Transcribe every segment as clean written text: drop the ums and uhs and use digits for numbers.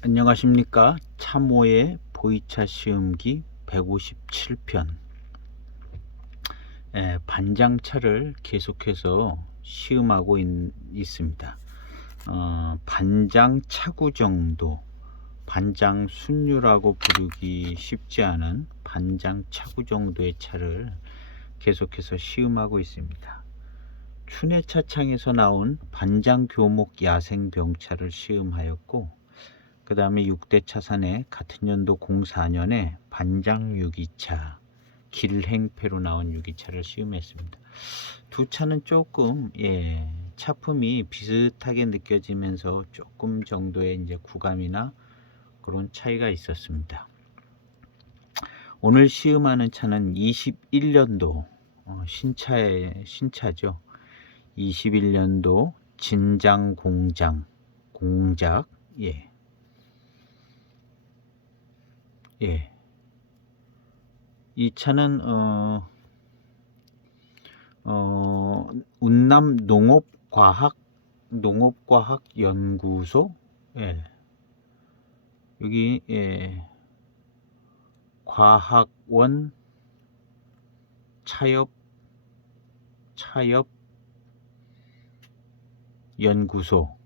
안녕하십니까. 참호의 보이차 시음기 157편 반장차를 계속해서 시음하고 있습니다. 반장 차구 정도, 반장 순류라고 부르기 쉽지 않은 반장 차구 정도의 차를 계속해서 시음하고 있습니다. 춘해차창에서 나온 반장 교목 야생 병차를 시음하였고, 그 다음에 6대 차산에 같은 연도 04년에 반장 유기차 길행패로 나온 유기차를 시음했습니다. 두 차는 조금 차품이 비슷하게 느껴지면서 조금 정도의 이제 구감이나 그런 차이가 있었습니다. 오늘 시음하는 차는 21년도 신차죠. 21년도 진장 공작 이 차는 운남 농업과학연구소 여기 과학원 차엽 연구소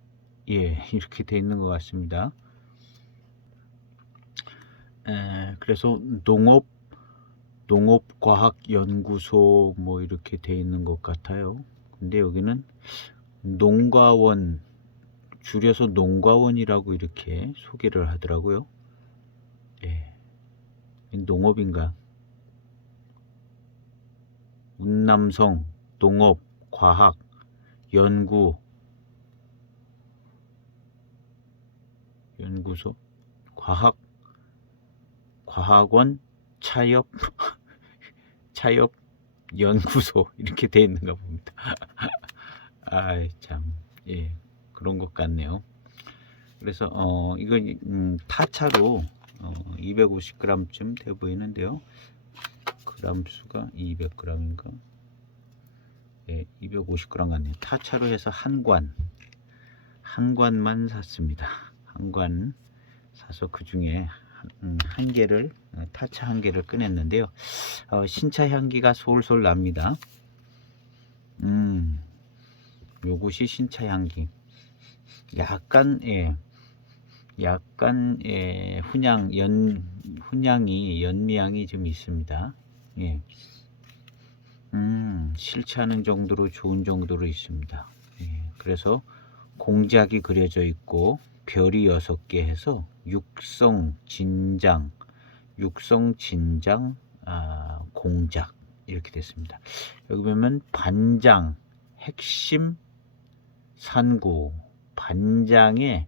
이렇게 되어 있는 것 같습니다. 그래서 농업과학연구소 뭐 이렇게 되어 있는 것 같아요. 근데 여기는 농가원, 줄여서 농가원이라고 이렇게 소개를 하더라고요. 농업인가? 운남성 농업과학연구소 과학원 차엽 연구소 이렇게 되어 있는가 봅니다. 아이 참, 그런 것 같네요. 그래서 이거 타차로 250g쯤 돼 보이는데요. 그람 수가 200g인가? 250g 같네요. 타차로 해서 한 관만 샀습니다. 한 관 사서 그 중에 한 개를 타차 한 개를 꺼냈는데요. 신차 향기가 솔솔 납니다. 요것이 신차 향기. 약간 훈향이 연미향이 좀 있습니다. 싫지않은 정도로 좋은 정도로 있습니다. 그래서 공작이 그려져 있고 별이 6개 해서 육성 진장 공작 이렇게 됐습니다. 여기 보면 반장 핵심 산구, 반장에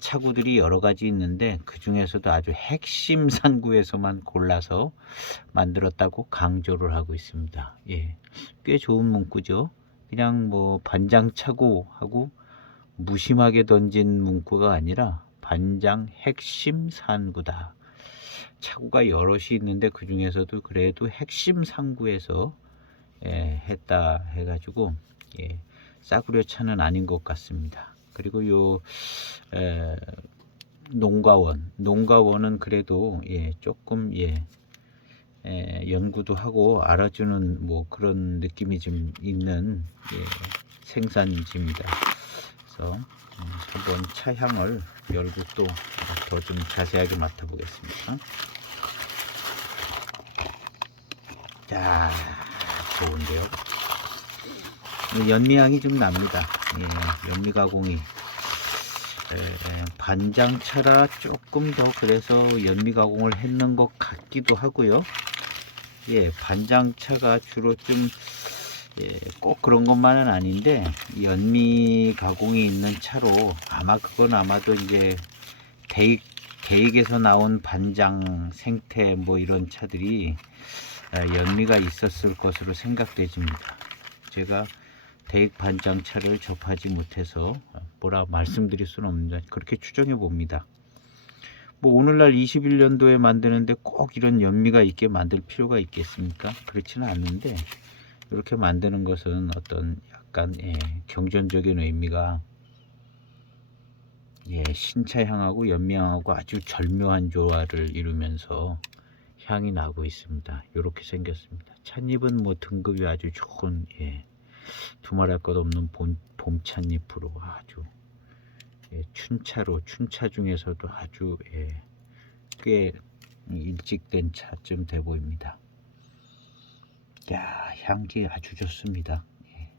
차구들이 여러 가지 있는데 그 중에서도 아주 핵심 산구에서만 골라서 만들었다고 강조를 하고 있습니다. 꽤 좋은 문구죠. 그냥 뭐 반장 차구하고 무심하게 던진 문구가 아니라 반장 핵심 산구다. 차구가 여럿이 있는데 그 중에서도 그래도 핵심 산구에서 했다 해가지고 싸구려 차는 아닌 것 같습니다. 그리고 요 농가원은 그래도 조금 연구도 하고 알아주는 뭐 그런 느낌이 좀 있는 생산지입니다. 그래서 한번 차 향을 열고 또 더 좀 자세하게 맡아보겠습니다. 자, 좋은데요. 연미향이 좀 납니다. 연미가공이 반장차라 조금 더 그래서 연미가공을 했는 것 같기도 하고요. 반장차가 주로 좀 꼭 그런 것만은 아닌데 연미 가공이 있는 차로 그건 아마도 이제 대익에서 나온 반장 생태 뭐 이런 차들이 연미가 있었을 것으로 생각되집니다. 제가 대익 반장차를 접하지 못해서 뭐라 말씀드릴 수는 없는데 그렇게 추정해 봅니다. 뭐 오늘날 21년도에 만드는데 꼭 이런 연미가 있게 만들 필요가 있겠습니까? 그렇지는 않는데 이렇게 만드는 것은 어떤 약간 경전적인 의미가 예, 신차 향하고 연미향하고 아주 절묘한 조화를 이루면서 향이 나고 있습니다. 이렇게 생겼습니다. 찻잎은 뭐 등급이 아주 좋은, 예, 두말할 것 없는 봄 찻잎으로 아주, 예, 춘차 중에서도 아주, 예, 꽤 일찍 된 차쯤 돼 보입니다. 야, 향기 아주 좋습니다. 예,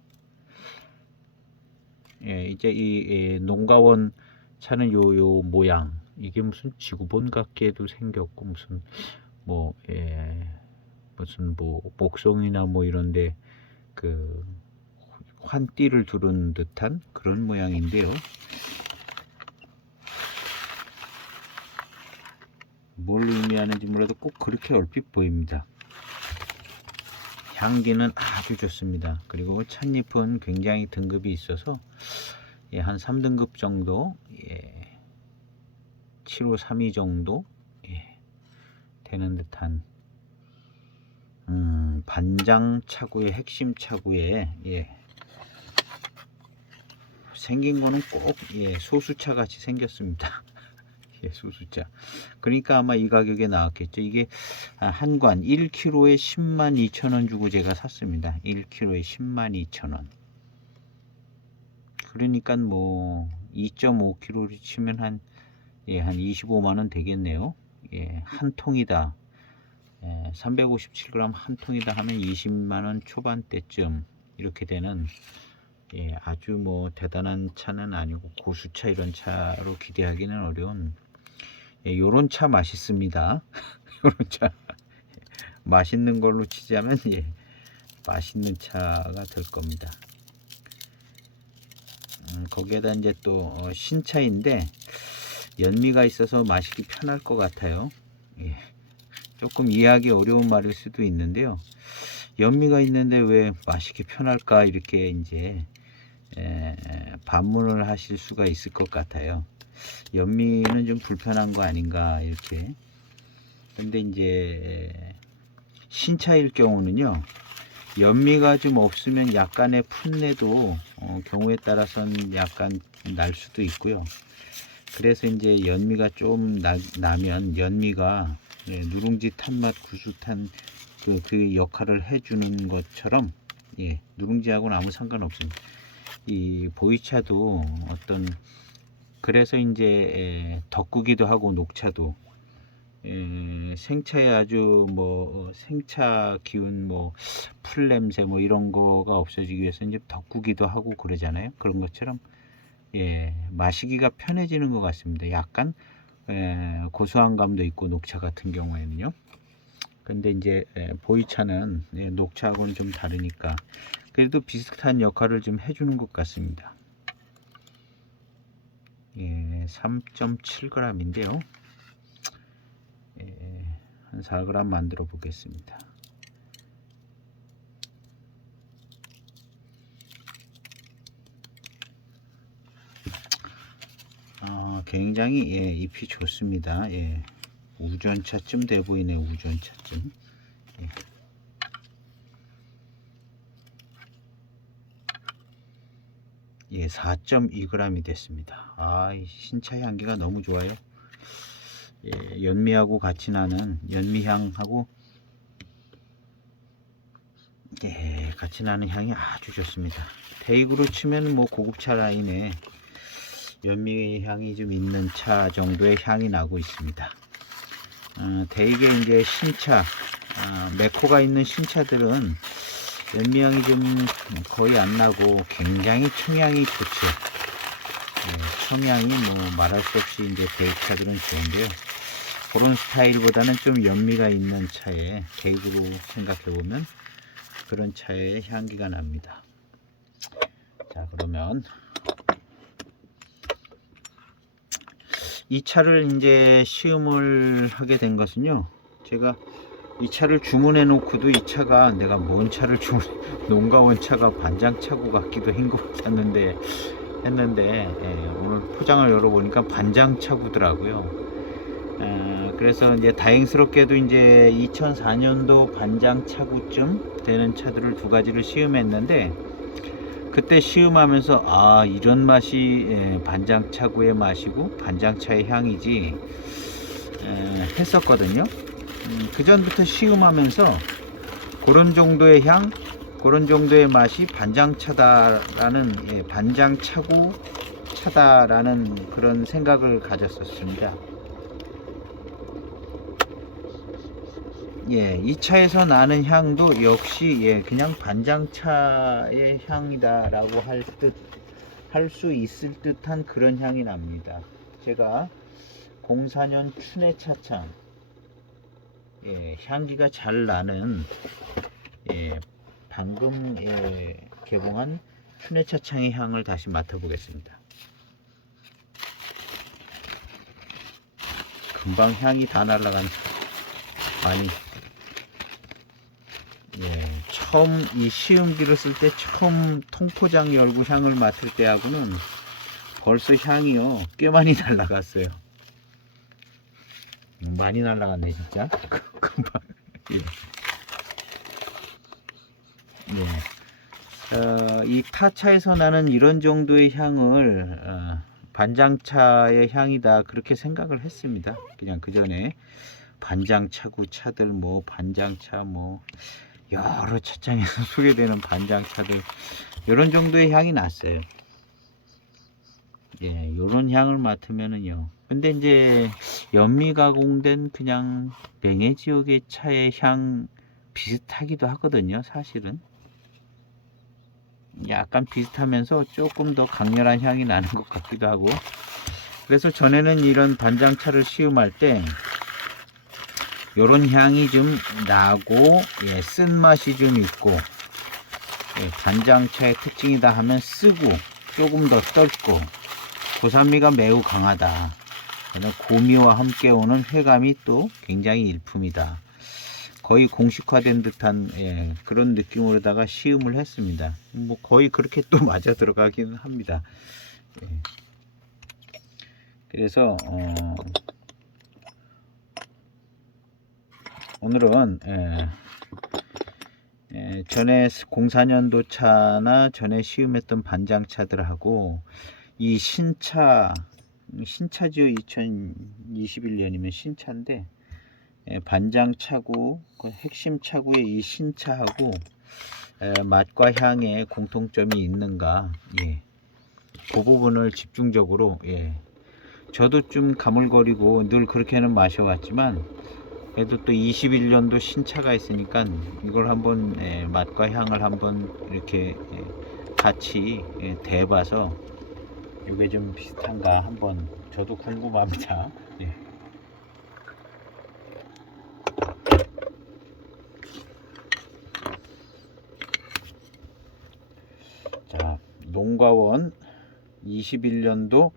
예, 이제 이, 예, 농가원 차는 요 모양, 이게 무슨 지구본 같게도 생겼고, 무슨 뭐, 예, 무슨 뭐 목송이나 뭐 이런데 그 환띠를 두른 듯한 그런 모양인데요. 뭘 의미하는지 몰라도 꼭 그렇게 얼핏 보입니다. 향기는 아주 좋습니다. 그리고 찻잎은 굉장히 등급이 있어서, 예, 한 3등급 정도, 예, 7532 정도, 예, 되는 듯한 반장 차구의 핵심 차구에, 예, 생긴 거는 꼭, 예, 소수차 같이 생겼습니다. 예, 소수차. 그러니까 아마 이 가격에 나왔겠죠. 이게 한 관 1kg에 102,000원 주고 제가 샀습니다. 1kg에 102,000원. 그러니까 뭐 2.5kg를 치면 한, 예, 한 25만원 되겠네요. 예, 한 통이다. 예, 357g 한 통이다 하면 20만원 초반대쯤 이렇게 되는, 예, 아주 뭐 대단한 차는 아니고 고수차 이런 차로 기대하기는 어려운, 예, 요런 차 맛있습니다. 요런 차 맛있는 걸로 치자면, 예, 맛있는 차가 될 겁니다. 거기에다 이제 또 신차인데 연미가 있어서 마시기 편할 것 같아요. 예, 조금 이해하기 어려운 말일 수도 있는데요. 연미가 있는데 왜 마시기 편할까, 이렇게 이제 반문을 하실 수가 있을 것 같아요. 연미는 좀 불편한 거 아닌가, 이렇게. 근데 이제 신차일 경우는요, 연미가 좀 없으면 약간의 풋내도 경우에 따라서는 약간 날 수도 있고요. 그래서 이제 연미가 좀 나면 연미가, 예, 누룽지 탄맛, 구수탄 그 역할을 해주는 것처럼, 예, 누룽지하고는 아무 상관없습니다. 이 보이차도 어떤, 그래서 이제 덕구기도 하고 녹차도, 생차에 아주 뭐 생차 기운, 뭐 풀냄새 뭐 이런 거가 없어지기 위해서 이제 덕구기도 하고 그러잖아요. 그런 것처럼, 예, 마시기가 편해지는 것 같습니다. 약간 고소한 감도 있고, 녹차 같은 경우에는요. 근데 이제 보이차는, 예, 녹차하고는 좀 다르니까 그래도 비슷한 역할을 좀 해주는 것 같습니다. 예, 3.7g인데요. 예, 한 4g 만들어 보겠습니다. 굉장히, 예, 잎이 좋습니다. 예, 우전차쯤 돼 보이네. 우전차쯤. 예. 예, 4.2g이 됐습니다. 신차 향기가 너무 좋아요. 예, 연미하고 같이 나는, 연미향하고, 예, 같이 나는 향이 아주 좋습니다. 대익으로 치면 뭐 고급차 라인에 연미 향이 좀 있는 차 정도의 향이 나고 있습니다. 대익의 이제 신차, 메코가 있는 신차들은 연미향이 좀 거의 안 나고 굉장히 청향이 좋죠. 예, 청향이 뭐 말할 수 없이 이제 대익차들은 좋은데요. 그런 스타일보다는 좀 연미가 있는 차에, 대익으로 생각해 보면 그런 차의 향기가 납니다. 자, 그러면 이 차를 이제 시음을 하게 된 것은요, 제가 이 차를 주문해 놓고도 이 차가 내가 뭔 차를 농가원 차가 반장차고 같기도 한 것 같았는데 했는데, 예, 오늘 포장을 열어보니까 반장차구더라고요. 그래서 이제 다행스럽게도 이제 2004년도 반장차구쯤 되는 차들을 두 가지를 시음했는데, 그때 시음하면서 아 이런 맛이 반장차구의 맛이고 반장차의 향이지 했었거든요. 그 전부터 시음하면서 그런 정도의 향, 그런 정도의 맛이 반장차다라는 반장차구 차다라는 그런 생각을 가졌었습니다. 이 차에서 나는 향도 역시 그냥 반장차의 향이다라고 할 수 있을 듯한 그런 향이 납니다. 제가 04년 춘해 차창 향기가 잘 나는 방금 개봉한 춘해 차창의 향을 다시 맡아보겠습니다. 금방 향이 다 날아간 아니 처음 이 시음기를 쓸 때 처음 통포장 열고 향을 맡을 때하고는 벌써 향이요 꽤 많이 날아갔어요. 많이 날아갔네 진짜. 금방. 이 타차에서 나는 이런 정도의 향을 반장차의 향이다 그렇게 생각을 했습니다. 그냥 그 전에 반장차구 차들 뭐 반장차 뭐 여러 차창에서 소개되는 반장차들 이런 정도의 향이 났어요. 요런 향을 맡으면은요. 근데 이제 연미 가공된 그냥 냉해 지역의 차의 향 비슷하기도 하거든요. 사실은 약간 비슷하면서 조금 더 강렬한 향이 나는 것 같기도 하고. 그래서 전에는 이런 반장차를 시음할 때 요런 향이 좀 나고 쓴맛이 좀 있고 반장차의 특징이다 하면 쓰고 조금 더 떫고 고산미가 매우 강하다. 고미와 함께 오는 회감이 또 굉장히 일품이다. 거의 공식화된 듯한 그런 느낌으로다가 시음을 했습니다. 뭐 거의 그렇게 또 맞아 들어가기는 합니다. 그래서 오늘은 전에 04년도 차나 전에 시음했던 반장차들하고 이 신차죠. 2021년이면 신차인데 반장차구 핵심 차구의 이 신차하고 맛과 향에 공통점이 있는가 그 부분을 집중적으로 저도 좀 가물거리고 늘 그렇게는 마셔왔지만 그래도 또 21년도 신차가 있으니까 이걸 한번 맛과 향을 한번 이렇게 같이 대봐서 이게 좀 비슷한가 한번 저도 궁금합니다. 자, 농가원 21년도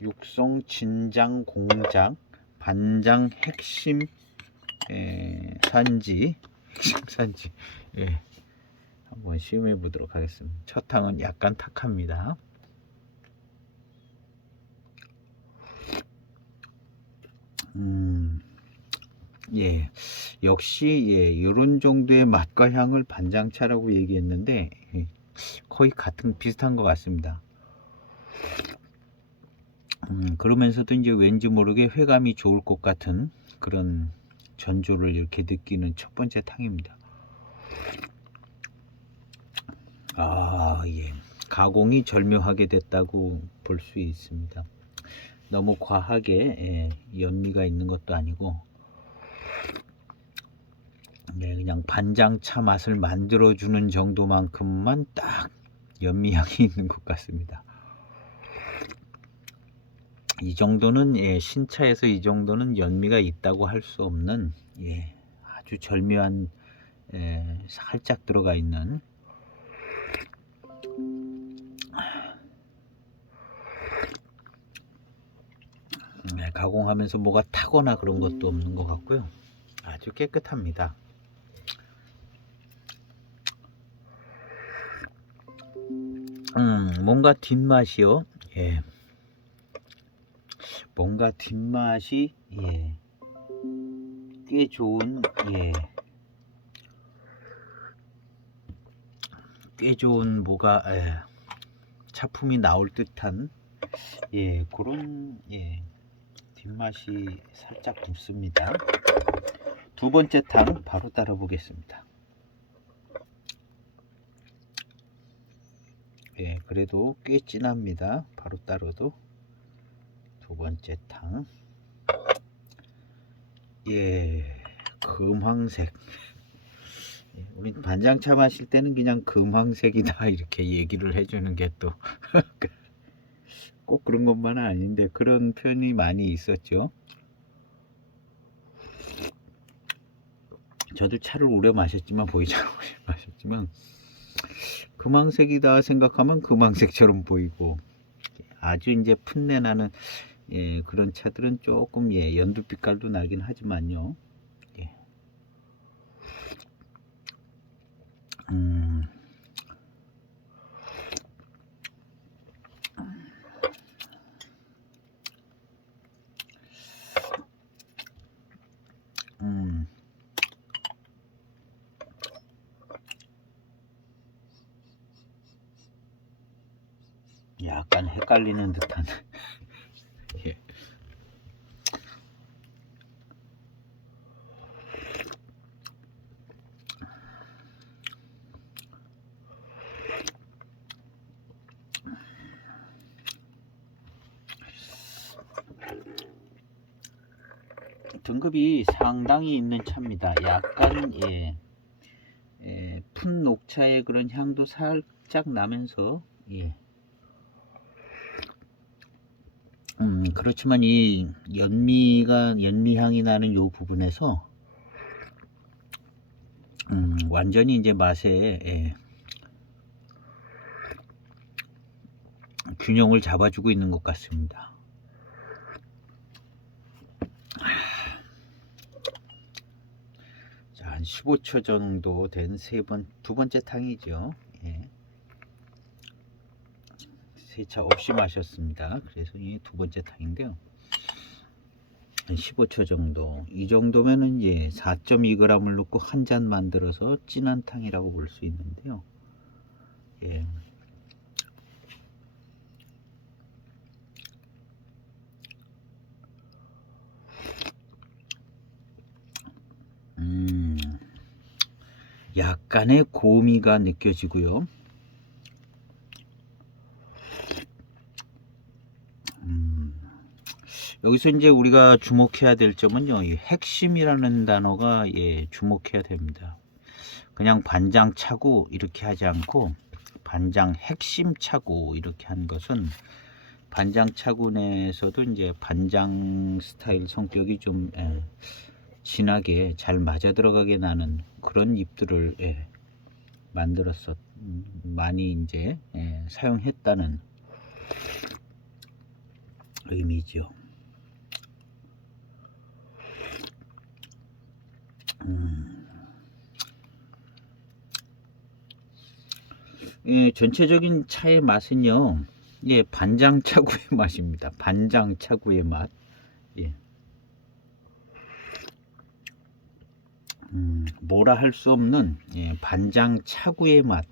육성 진장 공장 반장 핵심 산지 한번 시음해 보도록 하겠습니다. 첫 향은 약간 탁합니다. 역시 이런 정도의 맛과 향을 반장차라고 얘기했는데 거의 비슷한 것 같습니다. 그러면서도 이제 왠지 모르게 회감이 좋을 것 같은 그런 전조를 이렇게 느끼는 첫 번째 탕입니다. 가공이 절묘하게 됐다고 볼 수 있습니다. 너무 과하게 연미가 있는 것도 아니고 그냥 반장차 맛을 만들어주는 정도만큼만 딱 연미향이 있는 것 같습니다. 이 정도는 신차에서 이 정도는 연미가 있다고 할 수 없는 아주 절묘한 살짝 들어가 있는 가공하면서 뭐가 타거나 그런 것도 없는 것 같고요. 아주 깨끗합니다. 뭔가 뒷맛이요. 뭔가 뒷맛이 꽤 좋은 꽤 좋은 뭐가 차품이 나올 듯한 그런 뒷맛이 살짝 붙습니다. 두 번째 탕 바로 따라 보겠습니다. 그래도 꽤 진합니다. 바로 따라도 두 번째 탕. 금황색. 우리 반장차 마실 때는 그냥 금황색이다 이렇게 얘기를 해주는 게 또 꼭 그런 것만은 아닌데 그런 표현이 많이 있었죠. 저도 차를 오래 마셨지만 보이자로 마셨지만 금황색이다 생각하면 금황색처럼 보이고 아주 이제 풋내 나는 그런 차들은 조금 연두 빛깔도 나긴 하지만요. 약간 헷갈리는 듯한 등급이 상당히 있는 차입니다. 약간 푼 녹차의 그런 향도 살짝 나면서 그렇지만 이 연미향이 나는 요 부분에서 완전히 이제 맛에 균형을 잡아주고 있는 것 같습니다. 자, 한 15초 정도 된 두 번째 탕이죠. 세차 없이 마셨습니다. 그래서 이 두 번째 탕인데요. 한 15초 정도. 이 정도면은 4.2g을 넣고 한 잔 만들어서 진한 탕이라고 볼 수 있는데요. 약간의 고미가 느껴지고요. 여기서 이제 우리가 주목해야 될 점은요, 이 핵심이라는 단어가 주목해야 됩니다. 그냥 반장 차고 이렇게 하지 않고 반장 핵심 차고 이렇게 한 것은 반장 차고 내에서도 이제 반장 스타일 성격이 좀 진하게 잘 맞아 들어가게 나는 그런 잎들을 만들었어 많이 이제 사용했다는 의미죠. 전체적인 차의 맛은요, 반장 차구의 맛입니다. 반장 차구의 맛. 뭐라 할 수 없는 반장 차구의 맛.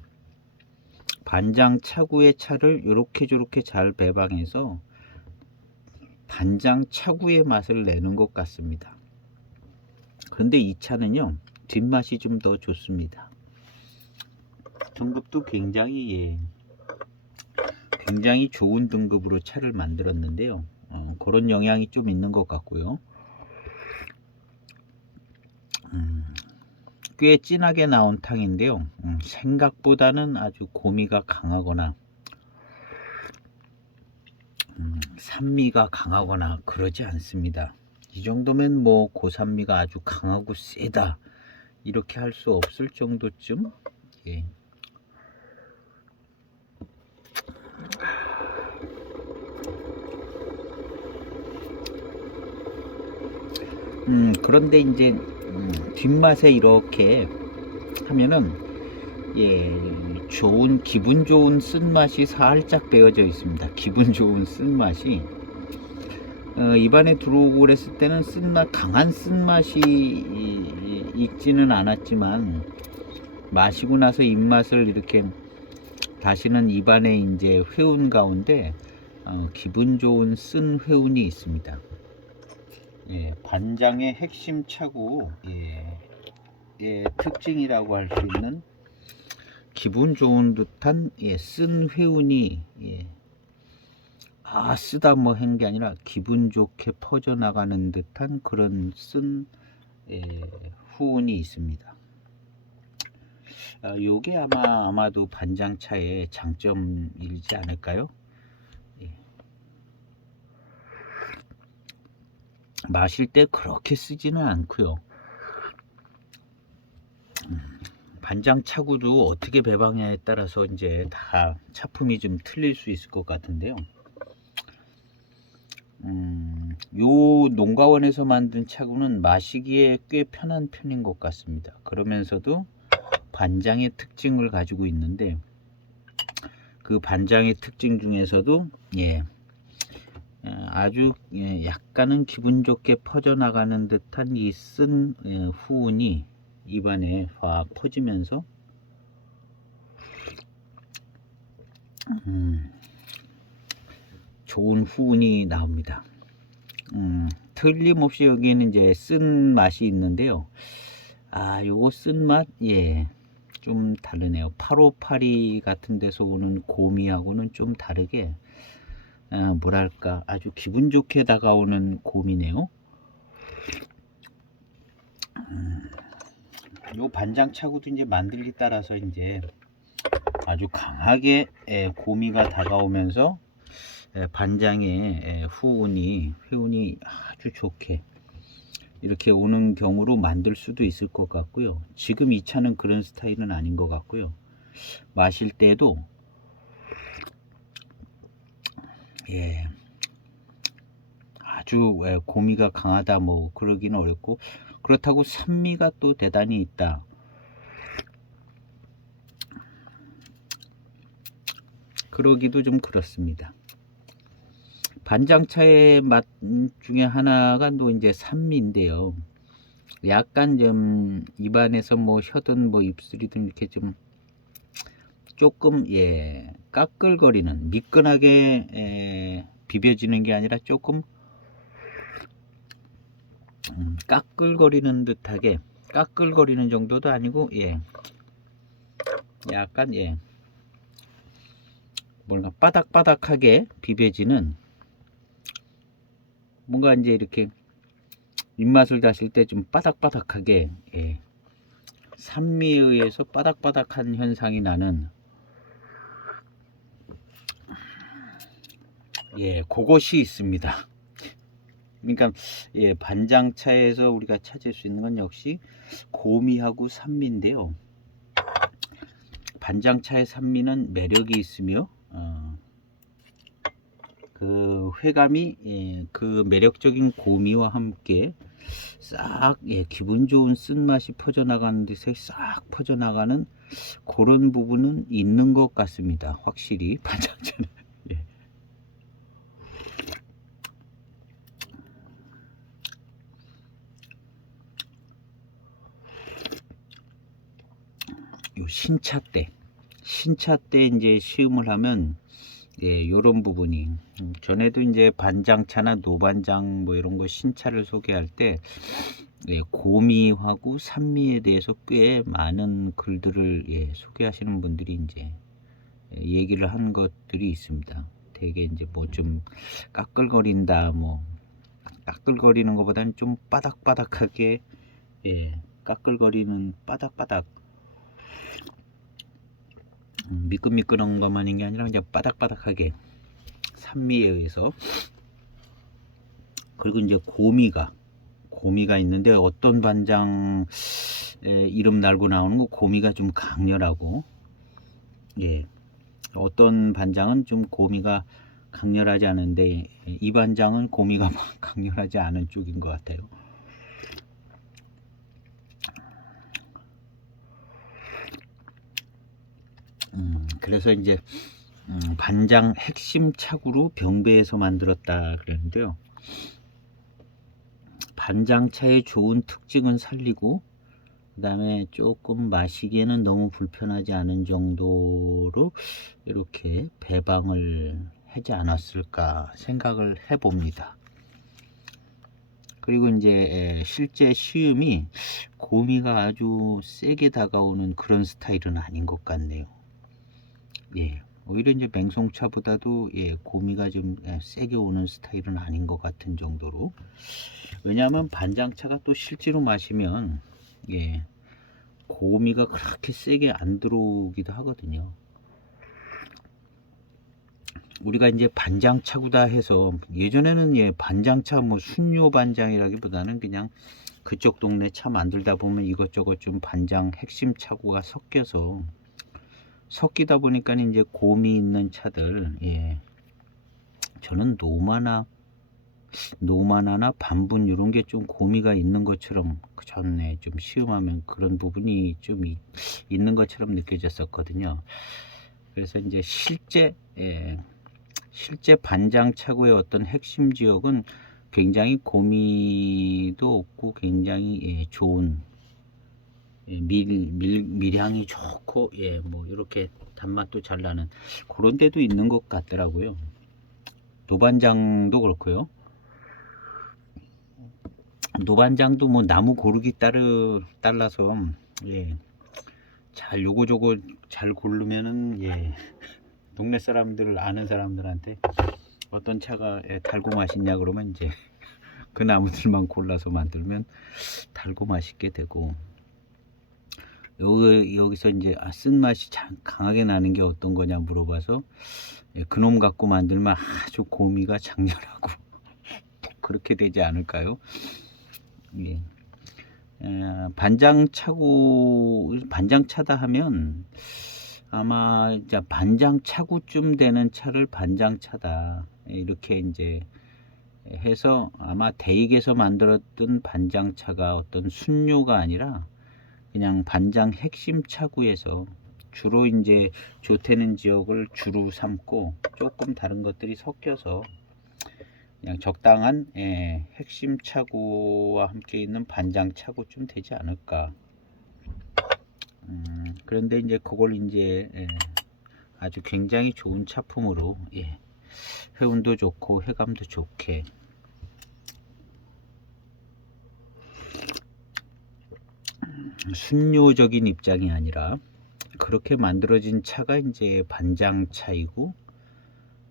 반장 차구의 차를 요렇게 저렇게 잘 배방해서 반장 차구의 맛을 내는 것 같습니다. 그런데 이 차는요, 뒷맛이 좀 더 좋습니다. 등급도 굉장히 좋은 등급으로 차를 만들었는데요. 그런 영향이 좀 있는 것 같고요. 꽤 진하게 나온 탕인데요. 생각보다는 아주 고미가 강하거나 산미가 강하거나 그러지 않습니다. 이 정도면 뭐 고산미가 아주 강하고 세다 이렇게 할 수 없을 정도쯤. 그런데 이제 뒷맛에 이렇게 하면은 기분 좋은 쓴맛이 살짝 배어져 있습니다. 기분 좋은 쓴맛이 입안에 들어오고 그랬을 때는 강한 쓴맛이 있지는 않았지만 마시고 나서 입맛을 이렇게 다시는 입안에 이제 회운 가운데 기분 좋은 쓴 회운이 있습니다. 예, 반장의 핵심 차고 특징이라고 할 수 있는 기분 좋은 듯한 쓴 회운이 쓰다 뭐 한 게 아니라 기분 좋게 퍼져나가는 듯한 그런 쓴 후운이 있습니다. 요게 아마도 반장차의 장점이지 않을까요? 마실 때 그렇게 쓰지는 않고요. 반장 차구도 어떻게 배방냐에 따라서 이제 다 차품이 좀 틀릴 수 있을 것 같은데요. 요 농가원에서 만든 차구는 마시기에 꽤 편한 편인 것 같습니다. 그러면서도 반장의 특징을 가지고 있는데 그 반장의 특징 중에서도 아주 약간은 기분 좋게 퍼져나가는 듯한 이 쓴 후운이 입안에 확 퍼지면서 좋은 후운이 나옵니다. 틀림없이 여기에는 이제 쓴 맛이 있는데요. 요거 쓴 맛 좀 다르네요. 8582 같은 데서 오는 고미하고는 좀 다르게 뭐랄까 아주 기분 좋게 다가오는 고미네요. 요 반장 차고도 이제 만들기 따라서 이제 아주 강하게 고미가 다가오면서 반장의 회운이 아주 좋게 이렇게 오는 경우로 만들 수도 있을 것 같고요. 지금 이 차는 그런 스타일은 아닌 것 같고요. 마실 때도 아주 고미가 강하다 뭐 그러기는 어렵고, 그렇다고 산미가 또 대단히 있다 그러기도 좀 그렇습니다. 반장차의 맛 중에 하나가 또 이제 산미인데요. 약간 좀 입안에서 뭐 혀든 뭐 입술이든 이렇게 좀 조금 까끌거리는, 미끈하게 비벼지는 게 아니라 조금 까끌거리는 듯하게, 까끌거리는 정도도 아니고 약간 뭔가 바닥바닥하게 비벼지는, 뭔가 이제 이렇게 입맛을 다실 때 좀 바닥바닥하게 산미에 의해서 바닥바닥한 현상이 나는 그것이 있습니다. 그러니까 반장차에서 우리가 찾을 수 있는 건 역시 고미하고 산미인데요. 반장차의 산미는 매력이 있으며 그 회감이 그 매력적인 고미와 함께 싹 기분 좋은 쓴맛이 퍼져나가는 듯이 싹 퍼져나가는 그런 부분은 있는 것 같습니다. 확실히 반장차는. 요 신차 때 이제 시음을 하면 요런 부분이, 전에도 이제 반장차나 노반장 뭐 이런 거 신차를 소개할 때 고미하고 산미에 대해서 꽤 많은 글들을 소개하시는 분들이 이제 얘기를 한 것들이 있습니다. 되게 이제 뭐 좀 까끌거린다, 뭐 까끌거리는 것보다는 좀 바닥바닥하게 까끌거리는 바닥바닥, 미끈미끈한 것만인 게 아니라 이제 바닥바닥하게 산미에 의해서. 그리고 이제 고미가 있는데, 어떤 반장 이름 달고 나오는 거 고미가 좀 강렬하고, 어떤 반장은 좀 고미가 강렬하지 않은데 이 반장은 고미가 강렬하지 않은 쪽인 것 같아요. 그래서 이제 반장 핵심 차구로 병배에서 만들었다 그랬는데요. 반장차의 좋은 특징은 살리고 그 다음에 조금 마시기에는 너무 불편하지 않은 정도로 이렇게 배방을 하지 않았을까 생각을 해봅니다. 그리고 이제 실제 시음이 고미가 아주 세게 다가오는 그런 스타일은 아닌 것 같네요. 예, 오히려 이제 맹송차보다도 고미가 좀 세게 오는 스타일은 아닌 것 같은 정도로. 왜냐하면 반장차가 또 실제로 마시면 고미가 그렇게 세게 안 들어오기도 하거든요. 우리가 이제 반장차구다 해서 예전에는 반장차 뭐 순료 반장이라기보다는 그냥 그쪽 동네 차 만들다 보면 이것저것 좀 반장 핵심 차구가 섞이다 보니까 이제 고미 있는 차들, 저는 노마나나 반분 이런 게 좀 고미가 있는 것처럼 그 전에 좀 시음하면 그런 부분이 좀 있는 것처럼 느껴졌었거든요. 그래서 이제 실제 반장 차구의 어떤 핵심 지역은 굉장히 고미도 없고 굉장히 좋은 밀향이 좋고 뭐 이렇게 단맛도 잘 나는 그런 데도 있는 것 같더라고요. 노반장도 그렇고요. 노반장도 뭐 나무 고르기 따라서 잘 요거저거 잘 고르면은 동네 사람들 아는 사람들한테 어떤 차가 달고 맛있냐 그러면 이제 그 나무들만 골라서 만들면 달고 맛있게 되고, 여기서 이제 쓴맛이 강하게 나는 게 어떤 거냐 물어봐서 그놈 갖고 만들면 아주 고미가 장렬하고 그렇게 되지 않을까요? 반장차다 하면 아마 이제 반장차구쯤 되는 차를 반장차다 이렇게 이제 해서 아마 대익에서 만들었던 반장차가 어떤 순료가 아니라 그냥 반장 핵심 차구에서 주로 이제 조태는 지역을 주로 삼고 조금 다른 것들이 섞여서 그냥 적당한 핵심 차구와 함께 있는 반장 차구쯤 되지 않을까. 그런데 이제 그걸 이제 아주 굉장히 좋은 차품으로 회운도 좋고 회감도 좋게 순료적인 입장이 아니라 그렇게 만들어진 차가 이제 반장차이고,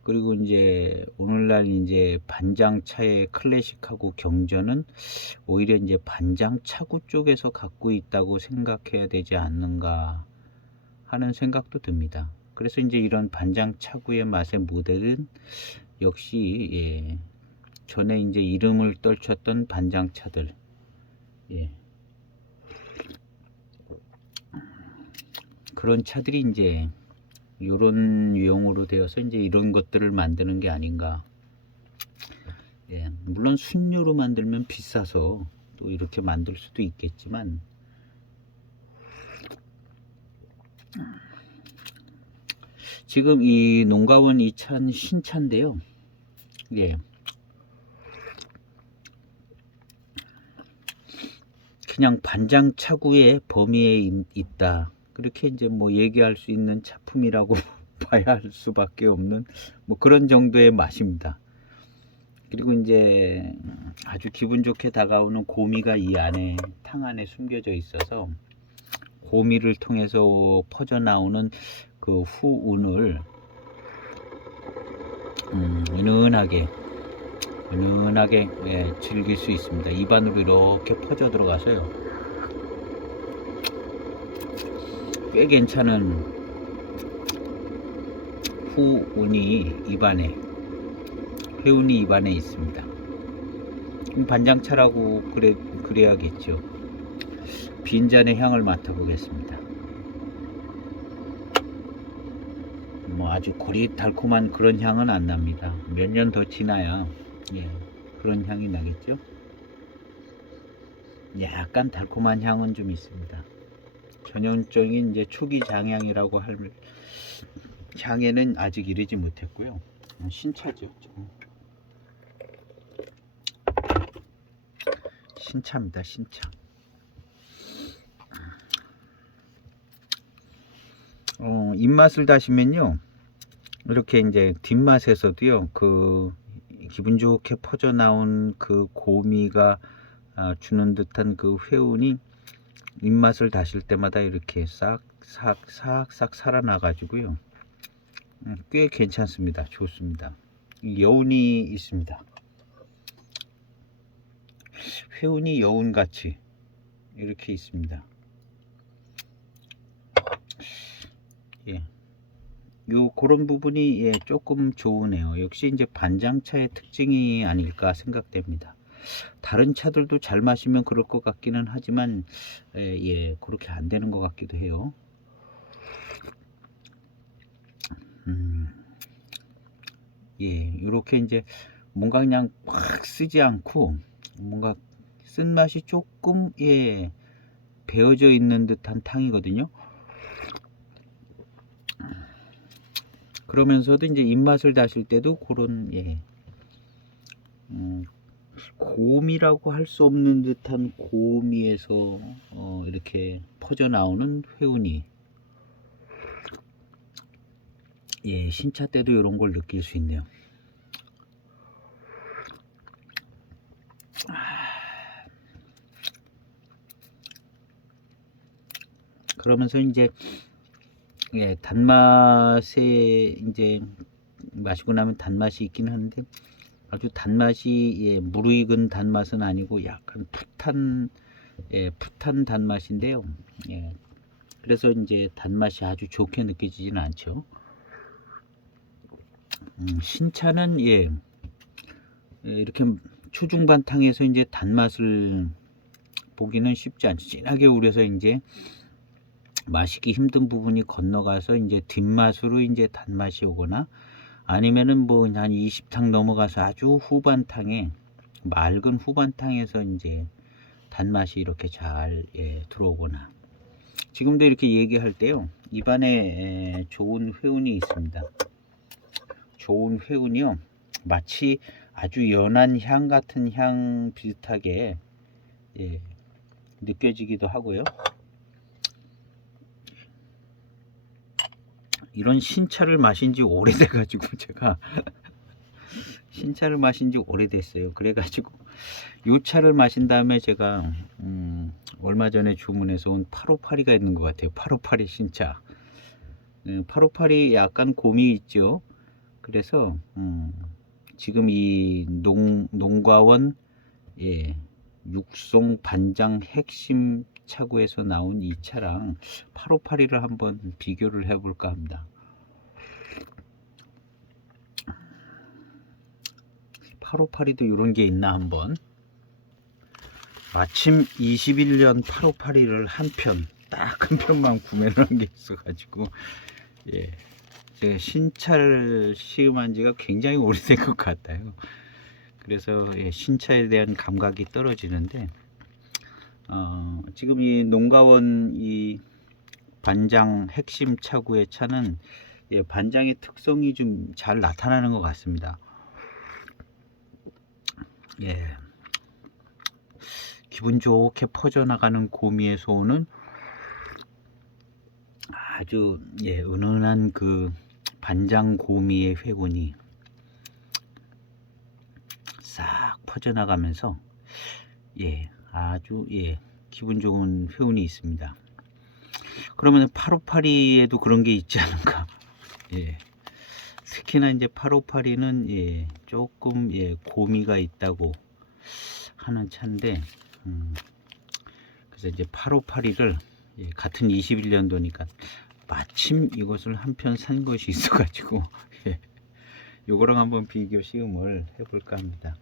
그리고 이제 오늘날 이제 반장차의 클래식하고 경전은 오히려 이제 반장차구 쪽에서 갖고 있다고 생각해야 되지 않는가 하는 생각도 듭니다. 그래서 이제 이런 반장차구의 맛의 모델은 역시 전에 이제 이름을 떨쳤던 반장차들, 그런 차들이 이제 이런 유형으로 되어서 이제 이런 것들을 만드는 게 아닌가. 물론 순료로 만들면 비싸서 또 이렇게 만들 수도 있겠지만, 지금 이 농가원 2차는 신차인데요. 그냥 반장차구의 범위에 있다. 그렇게 이제 뭐 얘기할 수 있는 차품이라고 봐야 할 수밖에 없는 뭐 그런 정도의 맛입니다. 그리고 이제 아주 기분 좋게 다가오는 고미가 이 안에 탕 안에 숨겨져 있어서 고미를 통해서 퍼져 나오는 그 후운을 은은하게 즐길 수 있습니다. 입안으로 이렇게 퍼져 들어가서요. 꽤 괜찮은 회운이 입안에 있습니다. 반장차라고 그래야겠죠. 빈잔의 향을 맡아보겠습니다. 뭐 아주 고릿달콤한 그런 향은 안 납니다. 몇 년 더 지나야 그런 향이 나겠죠. 약간 달콤한 향은 좀 있습니다. 전형적인 이제 초기 장향이라고 할 향에는 아직 이르지 못했고요. 신차죠. 신차입니다. 신차. 입맛을 다시면요, 이렇게 이제 뒷맛에서도요, 그 기분 좋게 퍼져 나온 그 고미가 주는 듯한 그 회운이 입맛을 다실 때마다 이렇게 싹 살아나 가지고요, 꽤 괜찮습니다. 좋습니다. 여운이 있습니다. 회운이 여운같이 이렇게 있습니다. 예. 요 그런 부분이 조금 좋으네요. 역시 이제 반장차의 특징이 아닐까 생각됩니다. 다른 차들도 잘 마시면 그럴 것 같기는 하지만 그렇게 안 되는 것 같기도 해요. 이렇게 이제 뭔가 그냥 확 쓰지 않고 뭔가 쓴맛이 조금 배어져 있는 듯한 탕이거든요. 그러면서도 이제 입맛을 다실 때도 그런 고미라고 할 수 없는 듯한 고미에서 이렇게 퍼져 나오는 회운이 신차 때도 이런 걸 느낄 수 있네요. 그러면서 이제 단맛에 이제 마시고 나면 단맛이 있긴 한데 아주 단맛이 무르익은 단맛은 아니고 약간 풋한 단맛인데요. 그래서 이제 단맛이 아주 좋게 느껴지지는 않죠. 신차는 이렇게 초중반탕에서 이제 단맛을 보기는 쉽지 않죠. 진하게 우려서 이제 마시기 힘든 부분이 건너가서 이제 뒷맛으로 이제 단맛이 오거나 아니면은 뭐 한 20탕 넘어가서 아주 후반탕에 맑은 후반탕에서 이제 단맛이 이렇게 잘 들어오거나 지금도 이렇게 얘기할 때요, 입안에 좋은 회운이 있습니다. 좋은 회운이요, 마치 아주 연한 향 같은 향 비슷하게 느껴지기도 하고요. 이런 신차를 마신 지 오래돼 가지고 제가 신차를 마신 지 오래됐어요. 그래 가지고 요 차를 마신 다음에 제가 얼마 전에 주문해서 온 858이가 있는 것 같아요. 858이 신차. 858이 약간 곰이 있죠. 그래서 지금 이 농가원 육송 반장 핵심 차구에서 나온 이 차랑 858이를 한번 비교를 해볼까 합니다. 858이도 이런 게 있나 한번. 마침 21년 858이를 딱 한 편만 구매를 한 게 있어가지고 제가 신차를 시음한 지가 굉장히 오래된 것 같아요. 그래서 신차에 대한 감각이 떨어지는데 지금 이 농가원 이 반장 핵심 차구의 차는 반장의 특성이 좀 잘 나타나는 것 같습니다. 기분 좋게 퍼져나가는 고미에서 오는 아주 은은한 그 반장 고미의 회군이 싹 퍼져나가면서 아주 기분 좋은 회운이 있습니다. 그러면 858이에도 그런 게 있지 않은가. 특히나 이제 858이는 조금 고미가 있다고 하는 차인데 그래서 이제 858이를 같은 21년도니까 마침 이것을 한 편 산 것이 있어 가지고 요거랑 한번 비교 시음을 해볼까 합니다.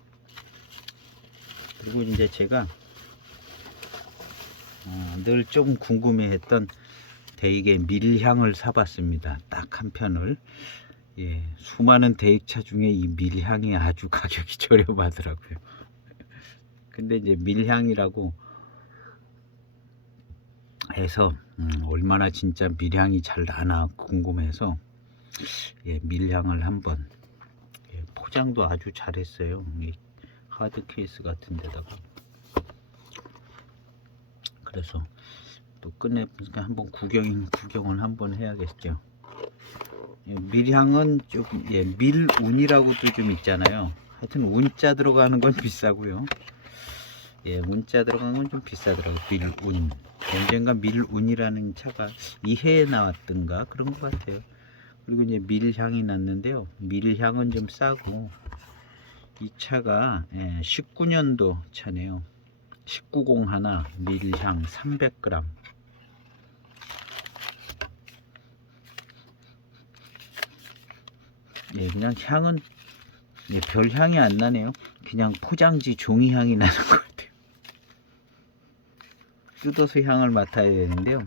그리고 이제 제가 늘 좀 궁금해했던 대익의 밀향을 사봤습니다. 딱 한 편을. 수많은 대익차 중에 이 밀향이 아주 가격이 저렴하더라고요. 근데 이제 밀향이라고 해서 얼마나 진짜 밀향이 잘 나나 궁금해서 밀향을 한번 포장도 아주 잘했어요. 이 하드 케이스 같은 데다가. 그래서 또 끝내보니까 한번 구경을 한번 해야겠죠. 예, 밀향은 좀, 예, 밀운이라고도 좀 있잖아요. 하여튼 운자 들어가는 건 비싸고요. 예, 운자 들어가는 건 좀 비싸더라고요. 밀운. 언젠가 밀운이라는 차가 2회에 나왔던가 그런 것 같아요. 그리고 이제 밀향이 났는데요. 밀향은 좀 싸고, 이 차가 19년도 차네요. 1901 밀향 300g. 예, 그냥 향은 별 향이 안 나네요. 그냥 포장지 종이 향이 나는 것 같아요. 뜯어서 향을 맡아야 되는데요.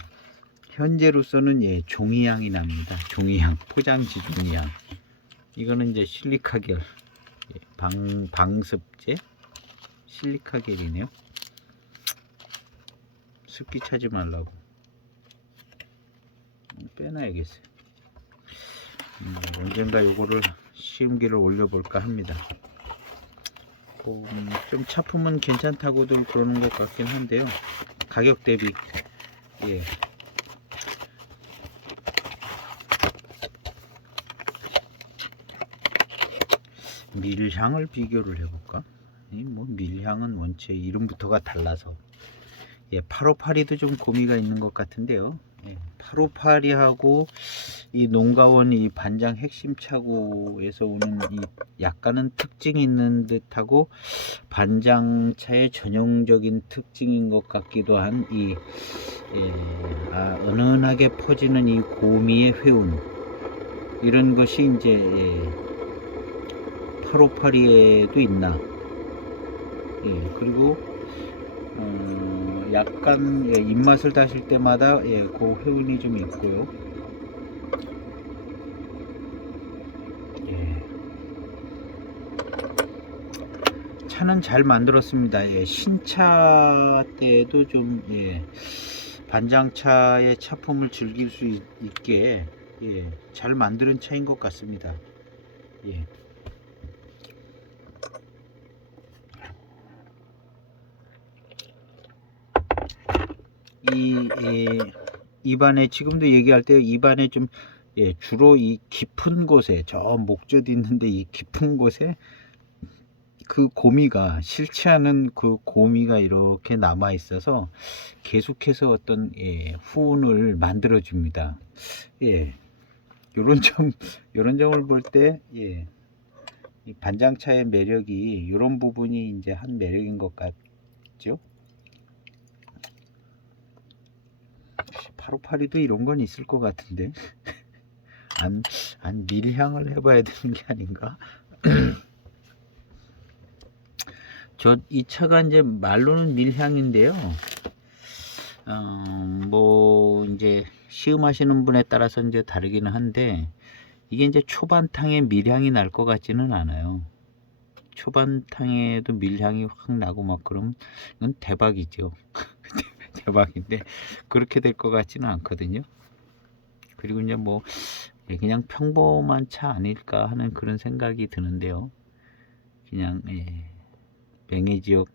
현재로서는 종이 향이 납니다. 종이 향, 포장지 종이 향. 이거는 이제 실리카겔, 방습제 실리카겔이네요. 습기 차지 말라고 빼놔야겠어요. 언젠가 요거를 시음기를 올려볼까 합니다. 좀 차품은 괜찮다고들 그러는 것 같긴 한데요. 가격 대비 밀향을 비교를 해볼까? 뭐 밀향은 원체 이름부터가 달라서 858이도 좀 고미가 있는 것 같은데요. 858이하고 이 농가원 이 반장 핵심 차고에서 오는 이 약간은 특징이 있는 듯하고 반장차의 전형적인 특징인 것 같기도 한 이 은은하게 퍼지는 이 고미의 회운, 이런 것이 이제 858이에도 있나. 그리고 약간 입맛을 다실 때마다 그 회운이 좀 있고요. 차는 잘 만들었습니다. 신차 때도 좀 반장차의 차품을 즐길 수 있게 잘 만드는 차인 것 같습니다. 입안에 지금도 얘기할 때 입안에 좀 주로 이 깊은 곳에, 저 목젖이 있는데 이 깊은 곳에 그 고미가, 싫지 않은 그 고미가 이렇게 남아 있어서 계속해서 어떤 후운을 만들어 줍니다. 요런 점을 볼 때 이 반장차의 매력이 이런 부분이 이제 한 매력인 것 같죠. 858이도 이런 건 있을 것 같은데 안 밀향을 해봐야 되는 게 아닌가. 이 차가 이제 말로는 밀향인데요. 뭐 이제 시음하시는 분에 따라서 이제 다르기는 한데, 이게 이제 초반탕에 밀향이 날 것 같지는 않아요. 초반탕에도 밀향이 확 나고 막 그러면 이건 대박이죠. 대박인데 그렇게 될 것 같지는 않거든요. 그리고 이제 뭐 그냥 평범한 차 아닐까 하는 그런 생각이 드는데요. 그냥 맹해 지역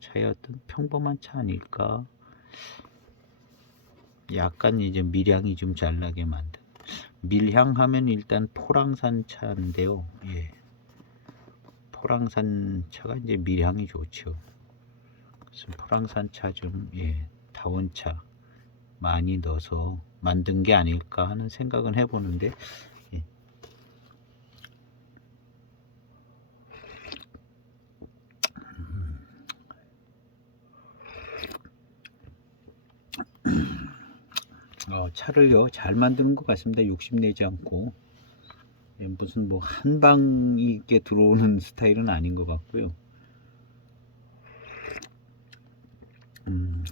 차였던 평범한 차 아닐까. 약간 이제 밀향이 좀 잘 나게 만든. 밀향 하면 일단 포랑산 차인데요. 포랑산 차가 이제 밀향이 좋죠. 그래서 포랑산 차 좀 다원차 많이 넣어서 만든 게 아닐까 하는 생각은 해보는데, 차를요 잘 만드는 것 같습니다. 욕심내지 않고. 무슨 뭐 한방 있게 들어오는 스타일은 아닌 것 같고요.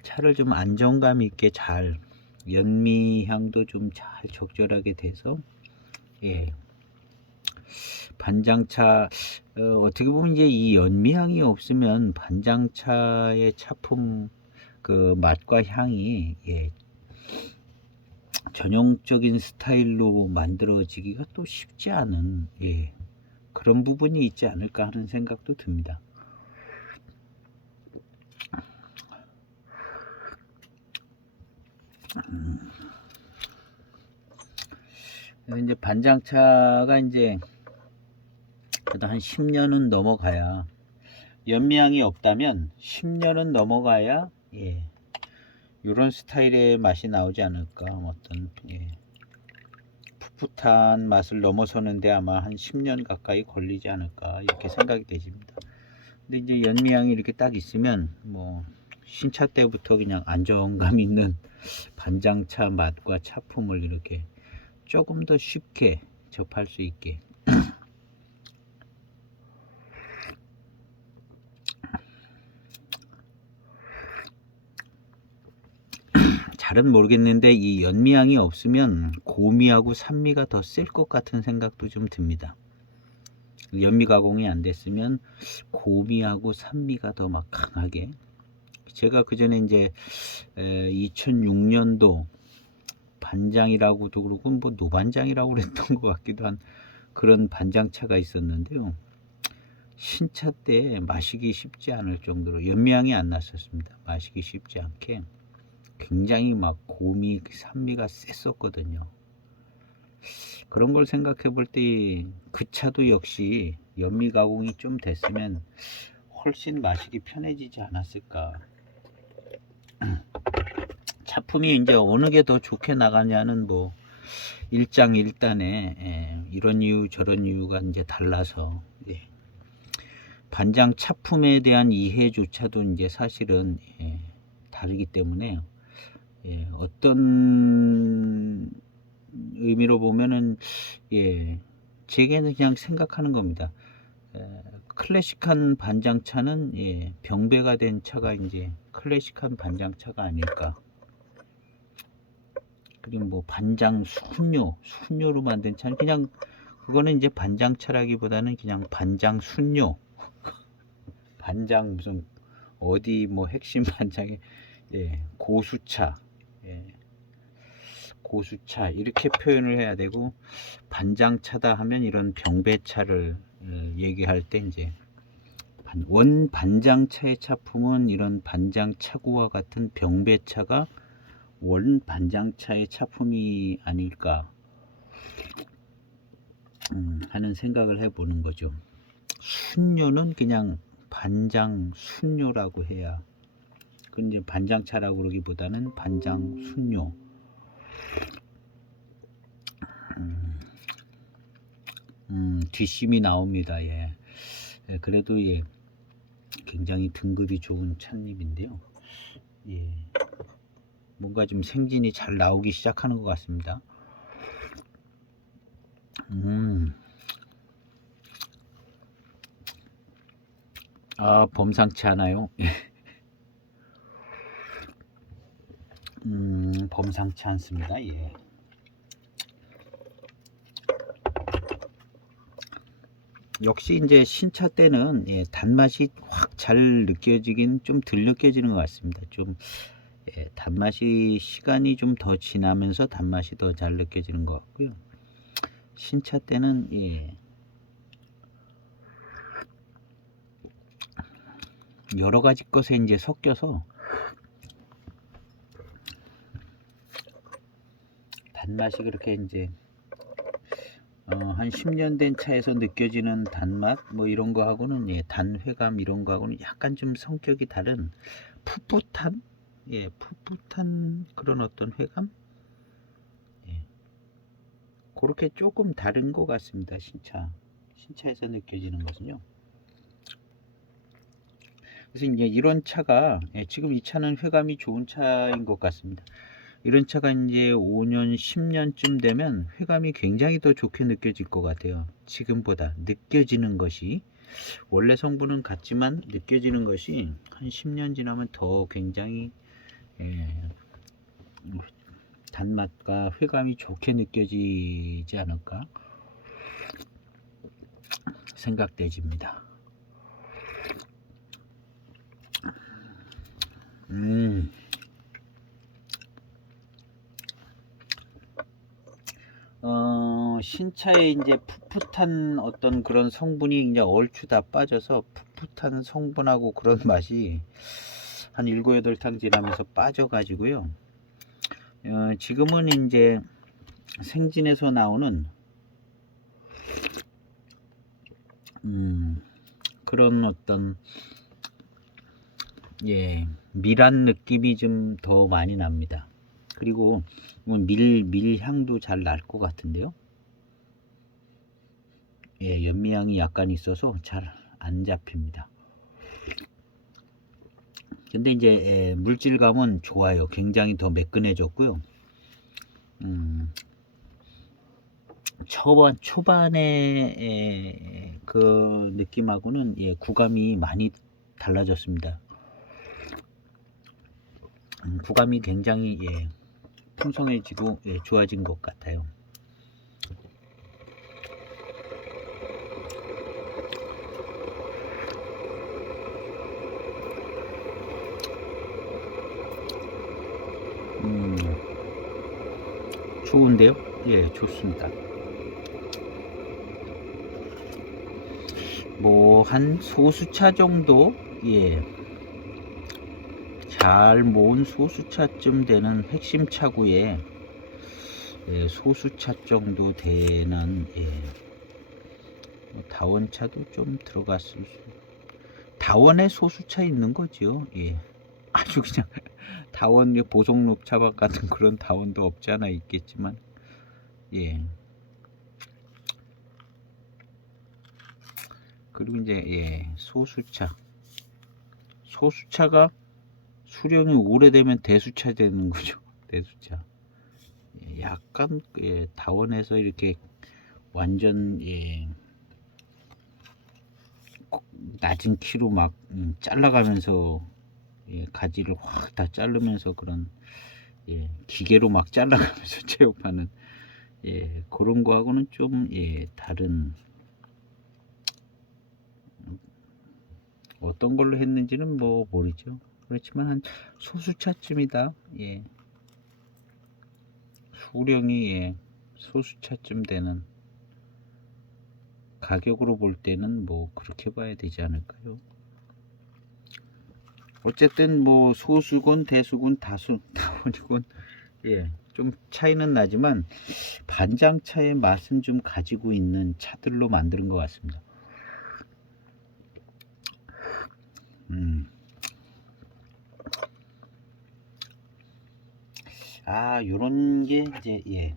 차를 좀 안정감 있게 잘, 연미향도 좀 잘 적절하게 돼서 반장차 어떻게 보면 이제 이 연미향이 없으면 반장차의 차품 그 맛과 향이 전형적인 스타일로 만들어지기가 또 쉽지 않은 그런 부분이 있지 않을까 하는 생각도 듭니다. 이제 반장차가 이제 그래도 한 10년은 넘어가야, 연미향이 없다면 10년은 넘어가야 예, 이런 스타일의 맛이 나오지 않을까. 어떤 풋풋한 맛을 넘어서는데 아마 한 10년 가까이 걸리지 않을까 이렇게 생각이 되집니다. 근데 이제 연미향이 이렇게 딱 있으면 뭐 신차 때부터 그냥 안정감 있는 반장차 맛과 차품을 이렇게 조금 더 쉽게 접할 수 있게. 잘은 모르겠는데 이 연미향이 없으면 고미하고 산미가 더 셀 것 같은 생각도 좀 듭니다. 연미 가공이 안 됐으면 고미하고 산미가 더 막 강하게. 제가 그 전에 이제 2006년도 반장이라고도 그러고 뭐 노반장이라고 그랬던 것 같기도 한 그런 반장차가 있었는데요. 신차 때 마시기 쉽지 않을 정도로 연미향이 안 났었습니다. 마시기 쉽지 않게 굉장히 막 고미 산미가 셌었거든요. 그런 걸 생각해 볼 때 그 차도 역시 연미 가공이 좀 됐으면 훨씬 마시기 편해지지 않았을까. 차품이 이제 어느 게 더 좋게 나가냐는 뭐 일장일단에 이런 이유 저런 이유가 이제 달라서 반장 차품에 대한 이해조차도 이제 사실은 다르기 때문에 어떤 의미로 보면은 제게는 그냥 생각하는 겁니다. 클래식한 반장차는 병배가 된 차가 이제 클래식한 반장차가 아닐까. 그리고 뭐 반장 순료로 만든 차는 그냥 그거는 이제 반장차라기보다는 그냥 반장 순료. 반장 무슨 어디 뭐 핵심 반장에 고수차, 고수차 이렇게 표현을 해야 되고, 반장차다 하면 이런 병배차를 얘기할 때 이제 원 반장차의 차품은 이런 반장차구와 같은 병배차가 원 반장차의 차품이 아닐까 하는 생각을 해보는 거죠. 순료는 그냥 반장 순료라고 해야, 근데 반장차라고 그러기보다는 반장 순료. 뒷심이 나옵니다. 그래도 굉장히 등급이 좋은 찻잎인데요. 뭔가 좀 생진이 잘 나오기 시작하는 것 같습니다. 범상치 않아요. 범상치 않습니다. 역시 이제 신차 때는 단맛이 확 잘 느껴지긴 좀 덜 느껴지는 것 같습니다. 좀 단맛이 시간이 좀 더 지나면서 단맛이 더 잘 느껴지는 것 같고요. 신차 때는 여러 가지 것에 이제 섞여서 단맛이 그렇게 이제 한 10년 된 차에서 느껴지는 단맛 뭐 이런 거 하고는 단회감 이런 거 하고는 약간 좀 성격이 다른 풋풋한 풋풋한 그런 어떤 회감, 그렇게 조금 다른 것 같습니다. 신차에서 느껴지는 것은요. 그래서 이제 이런 차가 지금 이 차는 회감이 좋은 차인 것 같습니다. 이런 차가 이제 5년 10년쯤 되면 회감이 굉장히 더 좋게 느껴질 것 같아요. 지금보다 느껴지는 것이, 원래 성분은 같지만 느껴지는 것이 한 10년 지나면 더 굉장히 단맛과 회감이 좋게 느껴지지 않을까 생각되집니다. 신차에 이제 풋풋한 어떤 그런 성분이 이제 얼추 다 빠져서 풋풋한 성분하고 그런 맛이 한 7, 8탕 지나면서 빠져 가지고요. 지금은 이제 생진에서 나오는 그런 어떤 밀한 느낌이 좀 더 많이 납니다. 그리고 밀향도 잘 날 것 같은데요. 연미향이 약간 있어서 잘 안 잡힙니다. 근데 이제 물질감은 좋아요. 굉장히 더 매끈해졌고요. 초반에 그 느낌하고는 구감이 많이 달라졌습니다. 구감이 굉장히 풍성해지고 좋아진 것 같아요. 좋은데요? 좋습니다. 뭐 한 소수차 정도 잘 모은 소수차쯤 되는 핵심 차구에 소수차 정도 되는 뭐 다원차도 좀 들어갔을 수. 다원에 소수차 있는 거죠. 아주 그냥 다원 보석록 차박 같은 그런 다원도 없지 않아 있겠지만 그리고 이제 소수차가 수령이 오래되면 대수차 되는 거죠. 대수차. 약간 다원에서 이렇게 완전 낮은 키로 막 잘라가면서 가지를 확 다 자르면서 그런 기계로 막 잘라가면서 체육하는 그런 거하고는 좀 다른 어떤 걸로 했는지는 뭐 모르죠. 그렇지만 한 소수차쯤이다. 수령이 소수차쯤 되는 가격으로 볼 때는 뭐 그렇게 봐야 되지 않을까요? 어쨌든 뭐 소수건 대수건 다원이건 좀 차이는 나지만 반장차의 맛은 좀 가지고 있는 차들로 만드는 것 같습니다. 요런 게 이제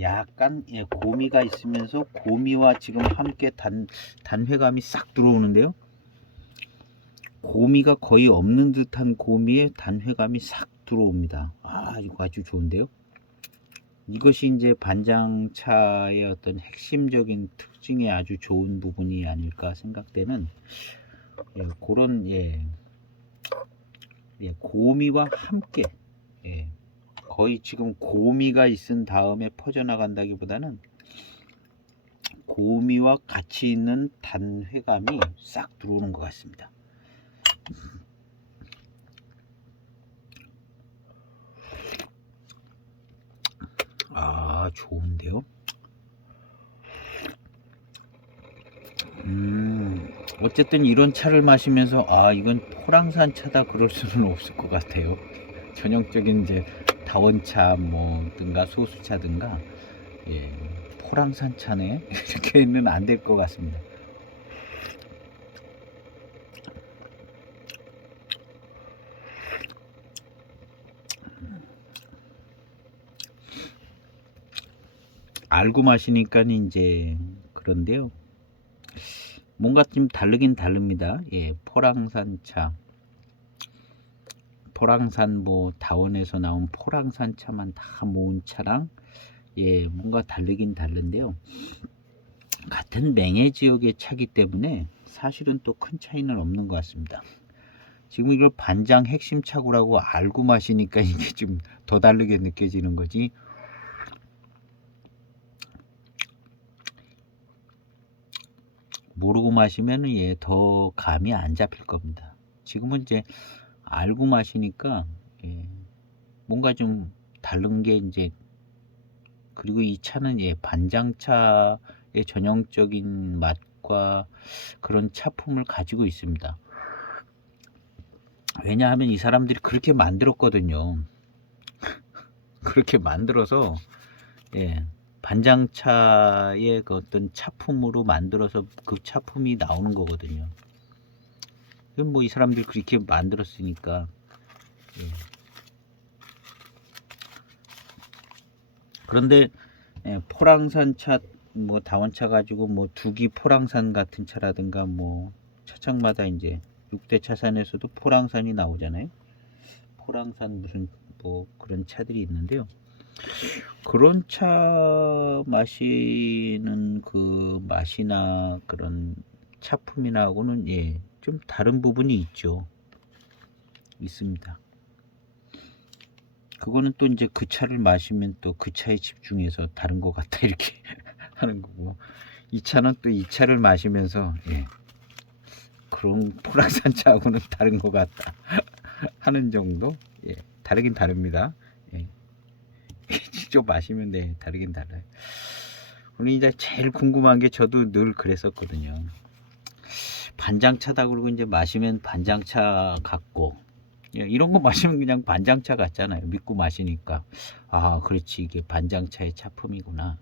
약간 고미가 있으면서 고미와 지금 함께 단회감이 싹 들어오는데요. 고미가 거의 없는 듯한 고미에 단회감이 싹 들어옵니다. 이거 아주 좋은데요. 이것이 이제 반장차의 어떤 핵심적인 특징의 아주 좋은 부분이 아닐까 생각되는 그런 고미와 함께 거의 지금 고미가 있은 다음에 퍼져나간다기보다는 고미와 같이 있는 단회감이 싹 들어오는 것 같습니다. 좋은데요. 어쨌든 이런 차를 마시면서 이건 포랑산 차다 그럴 수는 없을 것 같아요. 전형적인 이제 다원차 뭐든가 소수차든가 포랑산 차네 이렇게는 안 될 것 같습니다. 알고 마시니까 이제 그런데요. 뭔가 좀 다르긴 다릅니다. 포랑산 차. 포랑산 뭐 다원에서 나온 포랑산 차만 다 모은 차랑 뭔가 다르긴 다른데요. 같은 맹해 지역의 차기 때문에 사실은 또 큰 차이는 없는 것 같습니다. 지금 이걸 반장 핵심 차구라고 알고 마시니까 이게 좀 더 다르게 느껴지는 거지. 모르고 마시면 더 감이 안 잡힐 겁니다. 지금은 이제 알고 마시니까 뭔가 좀 다른 게 이제 그리고 이 차는 반장차의 전형적인 맛과 그런 차품을 가지고 있습니다. 왜냐하면 이 사람들이 그렇게 만들었거든요. 그렇게 만들어서 예, 반장차의 그 어떤 차품으로 만들어서 그 차품이 나오는 거거든요. 이건 뭐 이 사람들 그렇게 만들었으니까. 예. 그런데 포랑산 차, 뭐 다원차 가지고 뭐 두기 포랑산 같은 차라든가 뭐 차창마다 이제 6대 차산에서도 포랑산이 나오잖아요. 포랑산 무슨 뭐 그런 차들이 있는데요. 그런 차 마시는 그 맛이나 그런 차품이나하고는 예, 좀 다른 부분이 있죠. 있습니다. 그거는 또 이제 그 차를 마시면 또 그 차에 집중해서 다른 것 같다 이렇게 하는 거고, 이 차는 또 이 차를 마시면서 예, 그런 포랑산 차하고는 다른 것 같다 하는 정도. 예, 다르긴 다릅니다. 예. 직접 마시면 네, 다르긴 달라요. 오늘 이제 제일 궁금한 게 저도 늘 그랬었거든요. 반장차다 그러고 이제 마시면 반장차 같고, 예, 이런 거 마시면 그냥 반장차 같잖아요. 믿고 마시니까. 아, 그렇지. 이게 반장차의 차품이구나.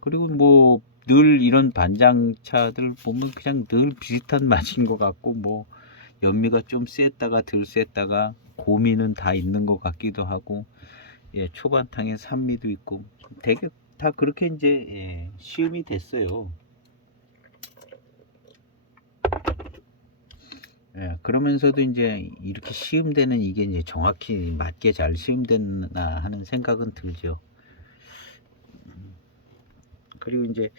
그리고 뭐 늘 이런 반장차들 보면 그냥 늘 비슷한 맛인 것 같고, 뭐 연미가 좀 셌다가 덜 셌다가 고미는 다 있는 것 같기도 하고, 예, 초반탕에 산미도 있고 되게 다 그렇게 이제 예, 시음이 됐어요. 예, 그러면서도 이제 이렇게 시음되는 이게 이제 정확히 맞게 잘 시음됐나 하는 생각은 들죠. 그리고 이제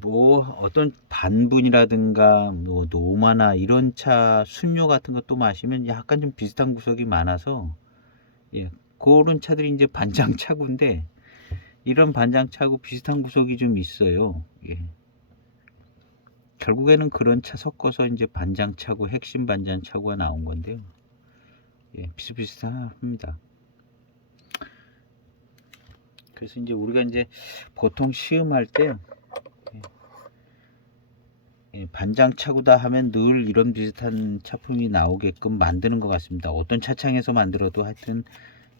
뭐 어떤 반분이라든가 뭐 노마나 이런 차 순료 같은 것도 마시면 약간 좀 비슷한 구석이 많아서 예, 그런 차들이 이제 반장차구인데 이런 반장차하고 비슷한 구석이 좀 있어요. 예. 결국에는 그런 차 섞어서 이제 반장차고 핵심 반장차고가 나온 건데요. 예, 비슷비슷합니다. 그래서 이제 우리가 이제 보통 시음할 때 예, 반장차고다 하면 늘 이런 비슷한 차품이 나오게끔 만드는 것 같습니다. 어떤 차창에서 만들어도 하여튼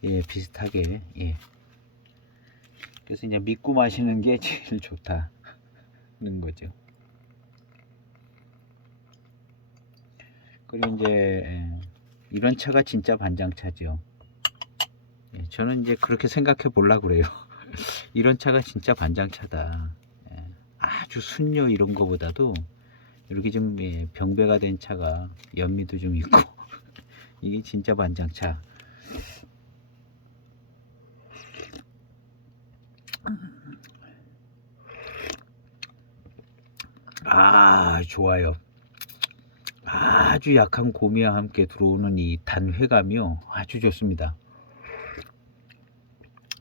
예, 비슷하게 예. 그래서 이제 믿고 마시는 게 제일 좋다는 거죠. 그리고 이제 이런 차가 진짜 반장차죠. 예, 저는 이제 그렇게 생각해 보려고 그래요. 이런 차가 진짜 반장차다. 예, 아주 순료 이런 거보다도 이렇게 좀 예, 병배가 된 차가 연미도 좀 있고 이게 진짜 반장차. 아, 좋아요. 아주 약한 고미와 함께 들어오는 이 단회감이요, 아주 좋습니다.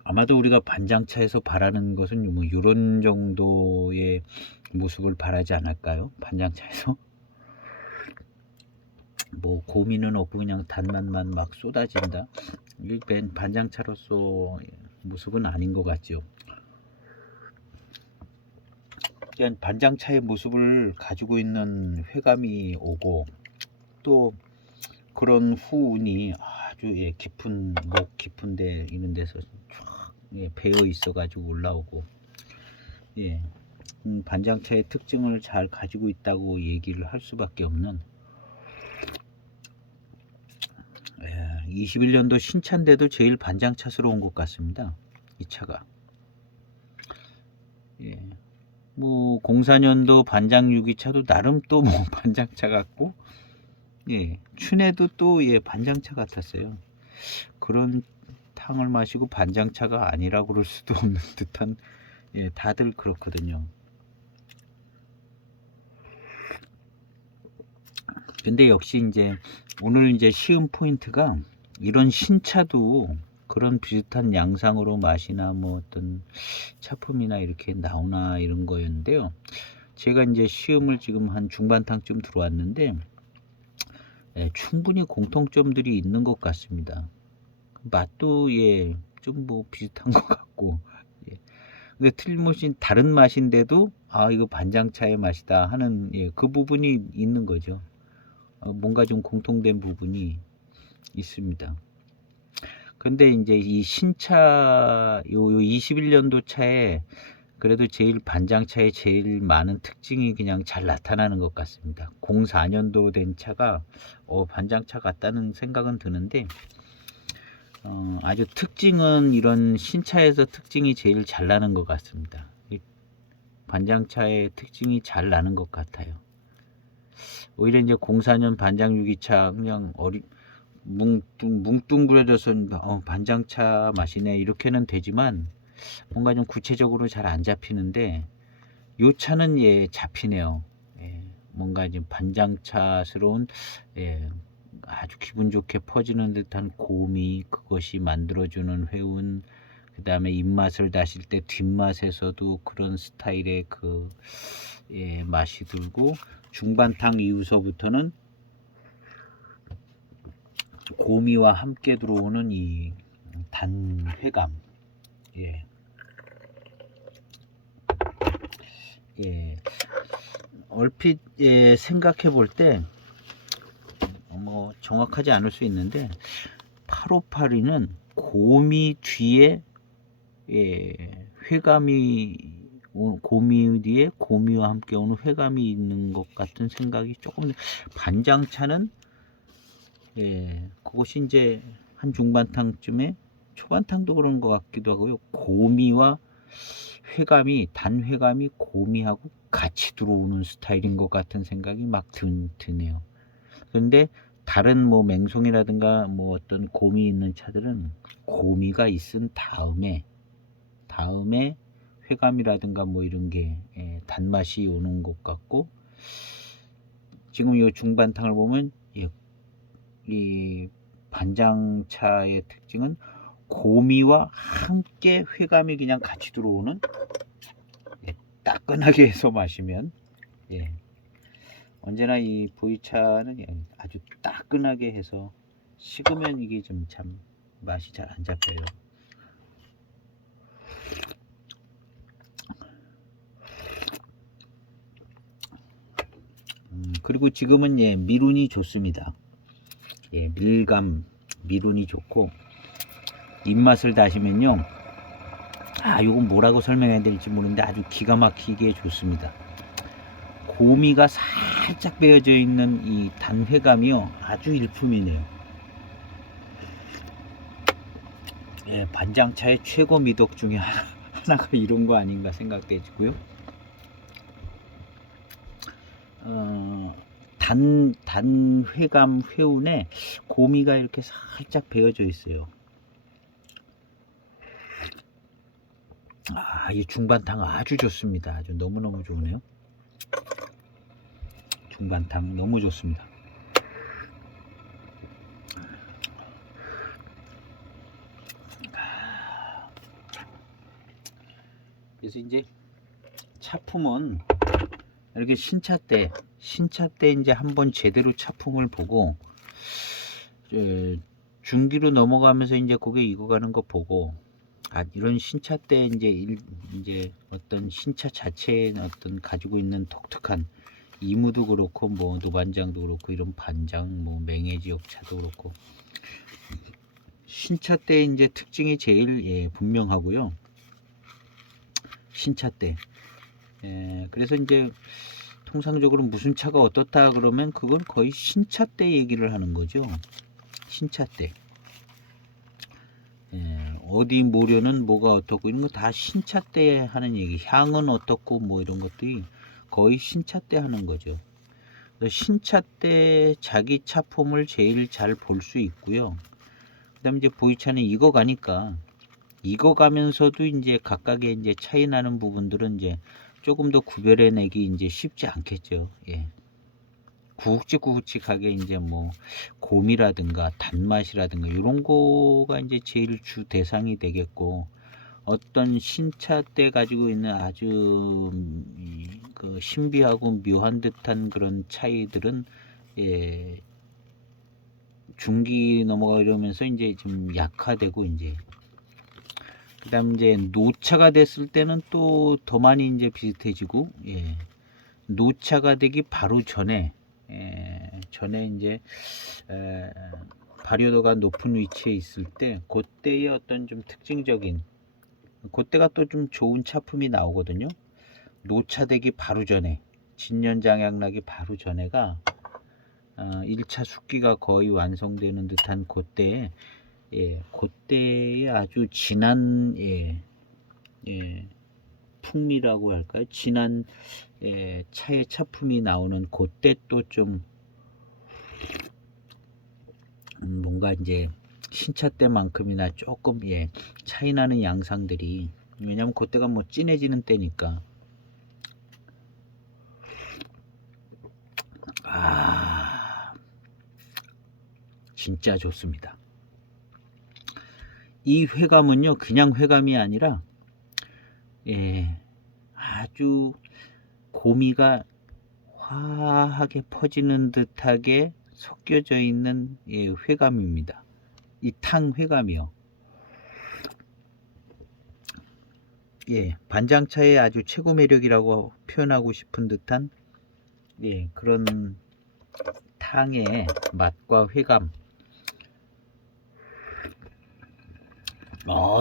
아마도 우리가 반장차에서 바라는 것은 뭐 이런 정도의 모습을 바라지 않을까요? 반장차에서 뭐 고미는 없고 그냥 단맛만 막 쏟아진다. 이게 반장차로서 모습은 아닌 것 같죠. 그냥 반장차의 모습을 가지고 있는 회감이 오고 또 그런 후운이 아주 예, 깊은 목 깊은데 이런 데서 쫙 예, 배어 있어 가지고 올라오고 예, 반장차의 특징을 잘 가지고 있다고 얘기를 할 수밖에 없는 예, 21년도 신차인데도 제일 반장차스러운 것 같습니다. 이 차가 예, 뭐 04년도 반장 6기차도 나름 또 뭐 반장차 같고 예, 춘에도 또 예, 반장차 같았어요. 그런 탕을 마시고 반장차가 아니라 그럴 수도 없는 듯한 예, 다들 그렇거든요. 근데 역시 이제 오늘 이제 시음 포인트가 이런 신차도 그런 비슷한 양상으로 맛이나 뭐 어떤 차품이나 이렇게 나오나 이런 거였는데요. 제가 이제 시음을 지금 한 중반탕쯤 들어왔는데 예, 충분히 공통점들이 있는 것 같습니다. 맛도 예, 좀 뭐 비슷한 것 같고 예. 근데 틀림없이 다른 맛인데도 아 이거 반장차의 맛이다 하는 예, 그 부분이 있는 거죠. 뭔가 좀 공통된 부분이 있습니다. 근데 이제 이 신차 요 21년도 차에 그래도 제일 반장차에 제일 많은 특징이 그냥 잘 나타나는 것 같습니다. 04년도 된 차가 반장차 같다는 생각은 드는데 아주 특징은 이런 신차에서 특징이 제일 잘 나는 것 같습니다. 이 반장차의 특징이 잘 나는 것 같아요. 오히려 이제 04년 반장 유기차 그냥 뭉뚱그려져서 반장차 맛이네 이렇게는 되지만 뭔가 좀 구체적으로 잘 안 잡히는데 요 차는 예 잡히네요. 예, 뭔가 좀 반장차스러운 예, 아주 기분 좋게 퍼지는 듯한 고미, 그것이 만들어주는 회운, 그 다음에 입맛을 다실 때 뒷맛에서도 그런 스타일의 그 예, 맛이 들고, 중반탕 이후서부터는 고미와 함께 들어오는 이 단회감. 예. 예. 얼핏 예, 생각해 볼 때 뭐 정확하지 않을 수 있는데 8582는 고미 뒤에 예, 회감이 고미 뒤에 고미와 함께 오는 회감이 있는 것 같은 생각이 조금. 반장차는 예, 그것이 이제 한 중반탕쯤에 초반탕도 그런 것 같기도 하고요. 고미와 회감이 단회감이 고미하고 같이 들어오는 스타일인 것 같은 생각이 막 드네요. 그런데 다른 뭐 맹송이라든가 뭐 어떤 고미 있는 차들은 고미가 있은 다음에 회감이라든가 뭐 이런 게 예, 단맛이 오는 것 같고, 지금 이 중반탕을 보면 예, 이 반장차의 특징은 고미와 함께 회감이 그냥 같이 들어오는 예, 따끈하게 해서 마시면 예, 언제나 이 보이차는 예, 아주 따끈하게 해서 식으면 이게 좀 참 맛이 잘 안 잡혀요. 그리고 지금은 예, 미룬이 좋습니다. 예, 미룬이 좋고, 입맛을 다시면요, 이건 뭐라고 설명해야 될지 모르는데 아주 기가 막히게 좋습니다. 고미가 살짝 베어져 있는 이 단회감이요, 아주 일품이네요. 예, 반장차의 최고 미덕 중에 하나가 이런 거 아닌가 생각되고요. 단회감 회운에 고미가 이렇게 살짝 베어져 있어요. 이 중반탕 아주 좋습니다. 아주 너무너무 좋네요. 중반탕 너무 좋습니다. 그래서 이제 차품은 이렇게 신차 때 이제 한번 제대로 차품을 보고 중기로 넘어가면서 이제 고개 익어가는 거 보고, 이런 신차 때 이제 어떤 신차 자체의 어떤 가지고 있는 독특한 이무도 그렇고 뭐 노반장도 그렇고 이런 반장 뭐 맹해지역차도 그렇고 신차 때 이제 특징이 제일 예, 분명하고요. 신차 때 그래서 이제 통상적으로 무슨 차가 어떻다 그러면 그건 거의 신차 때 얘기를 하는 거죠. 신차 때 어디 모려는 뭐가 어떻고 이런 거 다 신차 때 하는 얘기. 향은 어떻고 뭐 이런 것들이 거의 신차 때 하는 거죠. 신차 때 자기 차품을 제일 잘 볼 수 있고요. 그다음에 이제 보이차는 익어가면서도 이제 각각의 이제 차이 나는 부분들은 이제 조금 더 구별해내기 이제 쉽지 않겠죠. 예. 구욱직구욱직하게 이제 뭐 곰이라든가 단맛이라든가 이런 거가 이제 제일 주 대상이 되겠고, 어떤 신차 때 가지고 있는 아주 그 신비하고 묘한 듯한 그런 차이들은 예, 중기 넘어가 이러면서 이제 좀 약화되고, 이제 그다음 이제 노차가 됐을 때는 또 더 많이 이제 비슷해지고, 예, 노차가 되기 바로 전에 전에 이제 발효도가 높은 위치에 있을 때 그때의 어떤 좀 특징적인, 그때가 또 좀 좋은 차품이 나오거든요. 노차되기 바로 전에, 진년장약나기 바로 전에가 1차 숙기가 거의 완성되는 듯한 그때, 그때의 아주 진한 풍미라고 할까요? 진한 차의 차품이 나오는 그때 또 좀 뭔가 이제 신차 때만큼이나 조금 차이 나는 양상들이, 왜냐면 그때가 뭐 진해지는 때니까. 진짜 좋습니다. 이 회감은요, 그냥 회감이 아니라 아주 고미가 화하게 퍼지는 듯하게 섞여져 있는 회감입니다. 이 탕 회감이요. 반장차의 아주 최고 매력이라고 표현하고 싶은 듯한 그런 탕의 맛과 회감.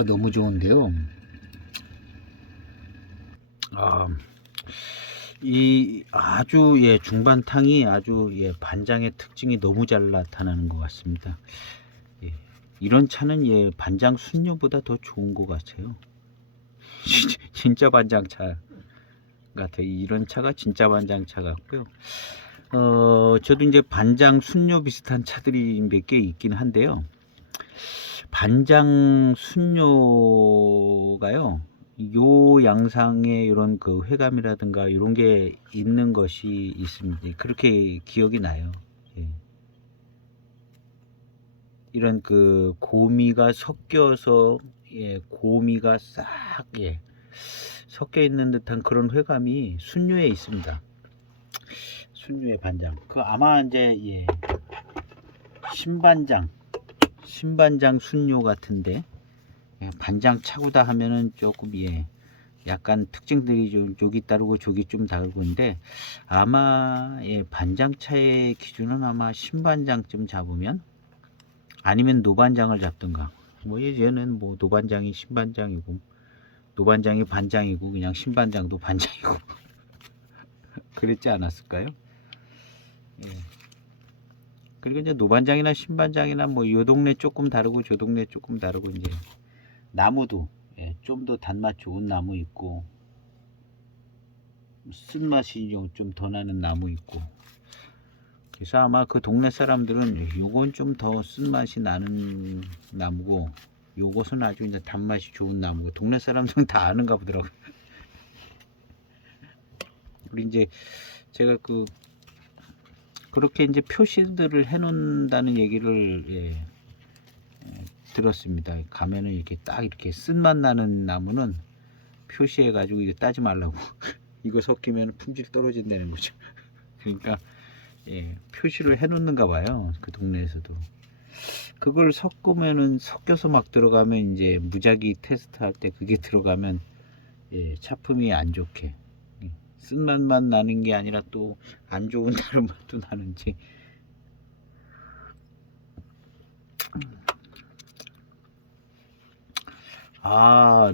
너무 좋은데요. 이 아주 중반탕이 아주 반장의 특징이 너무 잘 나타나는 것 같습니다. 이런 차는 반장 순녀보다 더 좋은 것 같아요. 진짜 반장차 같아요. 이런 차가 진짜 반장차 같고요. 저도 이제 반장 순녀 비슷한 차들이 몇 개 있긴 한데요. 반장 순녀가요, 요 양상의 이런 그 회감이라든가 이런 게 있는 것이 있습니다. 그렇게 기억이 나요. 이런 그 고미가 섞여서 고미가 싹 섞여 있는 듯한 그런 회감이 순류에 있습니다. 순류의 반장. 그 아마 이제 신반장 순류 같은데, 반장 차고다 하면은 조금 약간 특징들이 좀 저기 따르고 저기 좀 다르고인데, 아마 반장차의 기준은 아마 신반장쯤 잡으면, 아니면 노반장을 잡든가, 뭐 얘는 뭐 노반장이 신반장이고 노반장이 반장이고 그냥 신반장도 반장이고 그랬지 않았을까요? 그리고 이제 노반장이나 신반장이나 뭐 요 동네 조금 다르고 저 동네 조금 다르고, 이제 나무도 좀 더 단맛 좋은 나무 있고 쓴맛이 좀 더 나는 나무 있고, 그래서 아마 그 동네 사람들은 요건 좀 더 쓴맛이 나는 나무고 요것은 아주 이제 단맛이 좋은 나무고, 동네 사람들은 다 아는가 보더라고요. 우리 이제 제가 그렇게 이제 표시들을 해 놓는다는 얘기를 들었습니다. 가면은 이렇게 딱 이렇게 쓴맛 나는 나무는 표시해 가지고 이거 따지 말라고. 이거 섞이면 품질 떨어진다는 거죠. 그러니까 표시를 해 놓는가 봐요. 그 동네에서도. 그걸 섞여서 막 들어가면, 이제 무작위 테스트 할 때 그게 들어가면 차품이 안 좋게 쓴맛만 나는 게 아니라 또 안 좋은 다른 맛도 나는지.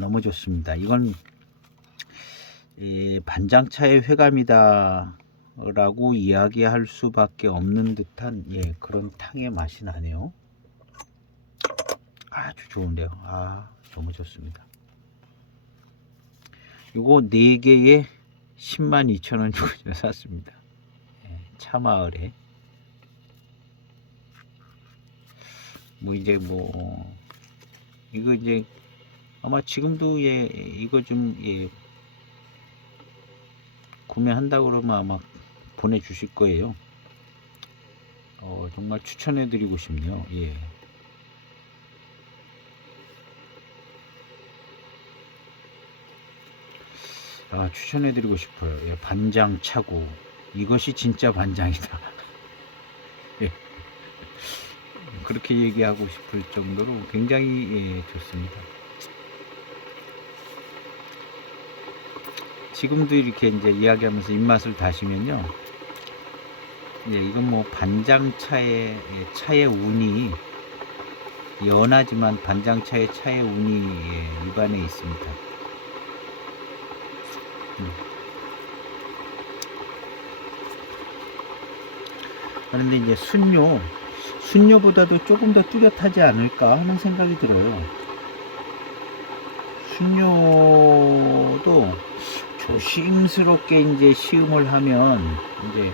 너무 좋습니다. 이건 반장차의 회감이다 라고 이야기할 수밖에 없는 듯한 그런 탕의 맛이 나네요. 아주 좋은데요. 너무 좋습니다. 요거 4개에 102,000원 주고 샀습니다. 차마을에. 뭐 이제 이거 이제 아마 지금도 이거 좀 구매한다 그러면 아마 보내주실 거예요. 정말 추천해드리고 싶네요. 추천해드리고 싶어요. 반장 차고, 이것이 진짜 반장이다. 그렇게 얘기하고 싶을 정도로 굉장히 좋습니다. 지금도 이렇게 이제 이야기하면서 입맛을 다시면요, 이건 뭐 반장차의 운이 연하지만 반장차의 차의 운이 예, 입안에 있습니다. 그런데 이제 순뇨보다도 조금 더 뚜렷하지 않을까 하는 생각이 들어요. 순뇨도 조심스럽게 이제 시음을 하면 이제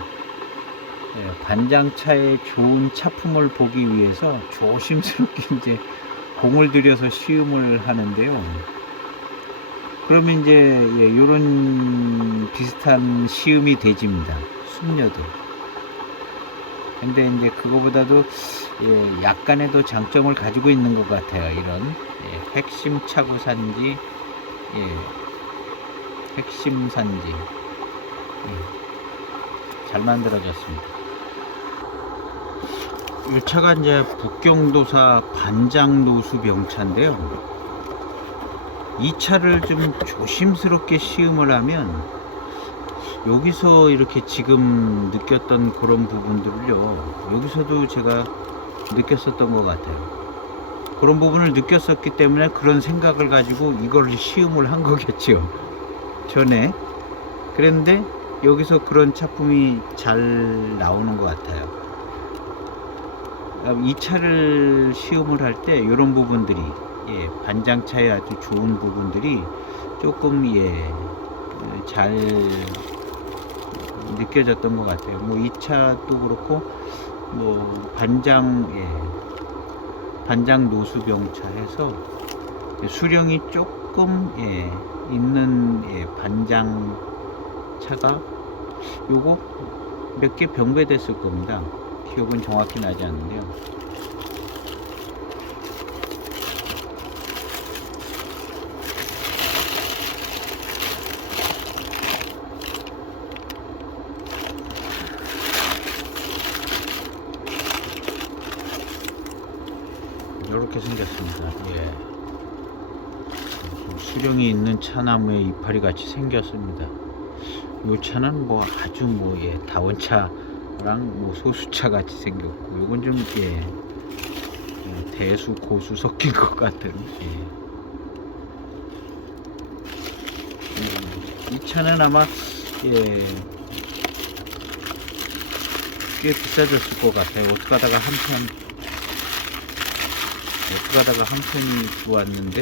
반장차의 좋은 차품을 보기 위해서 조심스럽게 이제 공을 들여서 시음을 하는데요. 그러면 이제 이런 비슷한 시음이 되집니다. 순녀도. 근데 이제 그거보다도 약간의 더 장점을 가지고 있는 것 같아요. 이런 핵심 차고 산지, 핵심 산지 잘 만들어졌습니다. 이 차가 이제 북경도사 반장노수 병차인데요. 이 차를 좀 조심스럽게 시음을 하면 여기서 이렇게 지금 느꼈던 그런 부분들을요, 여기서도 제가 느꼈었던 것 같아요. 그런 부분을 느꼈었기 때문에 그런 생각을 가지고 이걸 시음을 한 거겠죠, 전에. 그런데 여기서 그런 차품이 잘 나오는 것 같아요. 이 차를 시음을 할 때 이런 부분들이 반장차의 아주 좋은 부분들이 조금 잘 느껴졌던 것 같아요. 뭐 이 차도 그렇고 뭐 반장 노수병차에서 수령이 조금 있는 반장차가 요거 몇 개 병배됐을 겁니다. 기억은 정확히 나지 않는데요. 이렇게 생겼습니다. 수령이 있는 차나무에 이파리 같이 생겼습니다. 이 차는 뭐 아주 다원차랑 뭐 소수차 같이 생겼고, 이건 좀 대수 고수 섞인 것 같은. 이 차는 아마 꽤 비싸졌을 것 같아요. 어떻게 하다가 한 편이 들어왔는데,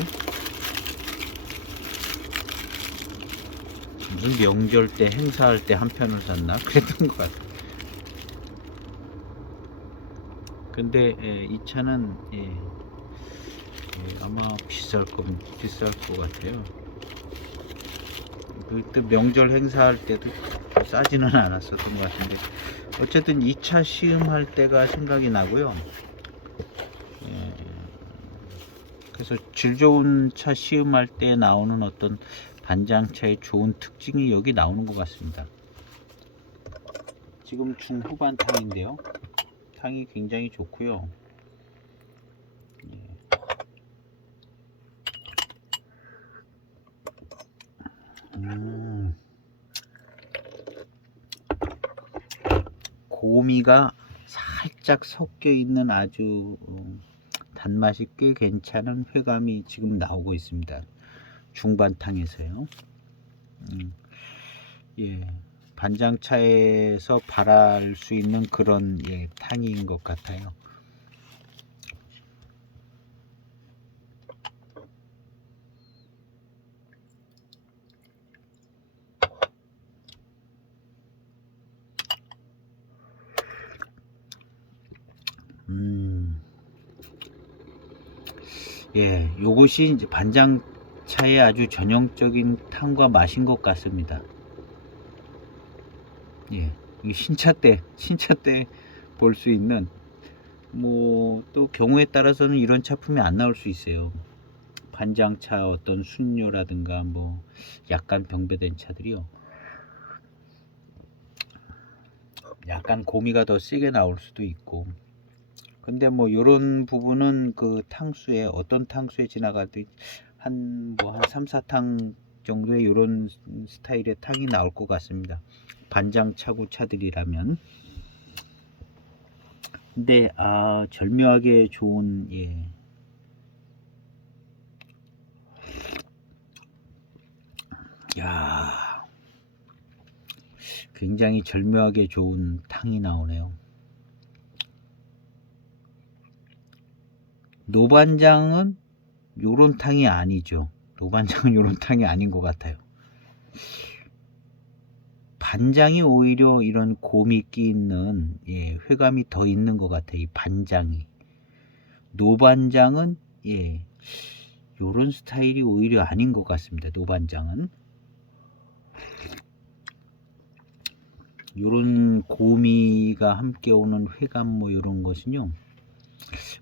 무슨 명절 때 행사할 때 한 편을 샀나 그랬던 것 같아요. 근데 이 차는 아마 비쌀 것 같아요. 그때 명절 행사할 때도 싸지는 않았었던 것 같은데, 어쨌든 이 차 시음할 때가 생각이 나고요. 그래서 질 좋은 차 시음할 때 나오는 어떤 반장차의 좋은 특징이 여기 나오는 것 같습니다. 지금 중후반 탕인데요, 탕이 굉장히 좋고요. 고미가 살짝 섞여 있는 아주 단맛이 꽤 괜찮은 회감이 지금 나오고 있습니다. 중반탕에서요. 반장차에서 바랄 수 있는 그런 탕인 것 같아요. 요것이 이제 반장차의 아주 전형적인 탕과 맛인 것 같습니다. 이 신차 때 볼 수 있는, 뭐 또 경우에 따라서는 이런 차품이 안 나올 수 있어요. 반장차 어떤 순뇨라든가 뭐 약간 병배된 차들이요, 약간 고미가 더 세게 나올 수도 있고. 근데 뭐 요런 부분은 그 탕수에, 어떤 탕수에 지나가듯 한 3, 4탕 정도의 요런 스타일의 탕이 나올 것 같습니다. 반장 차고 차들이라면. 근데 절묘하게 좋은 야, 굉장히 절묘하게 좋은 탕이 나오네요. 노반장은 요런 탕이 아니죠. 노반장은 요런 탕이 아닌 것 같아요. 반장이 오히려 이런 고미기 있는 회감이 더 있는 것 같아요. 이 반장이. 노반장은 요런 스타일이 오히려 아닌 것 같습니다. 노반장은 요런 고미가 함께 오는 회감 뭐 요런 것은요,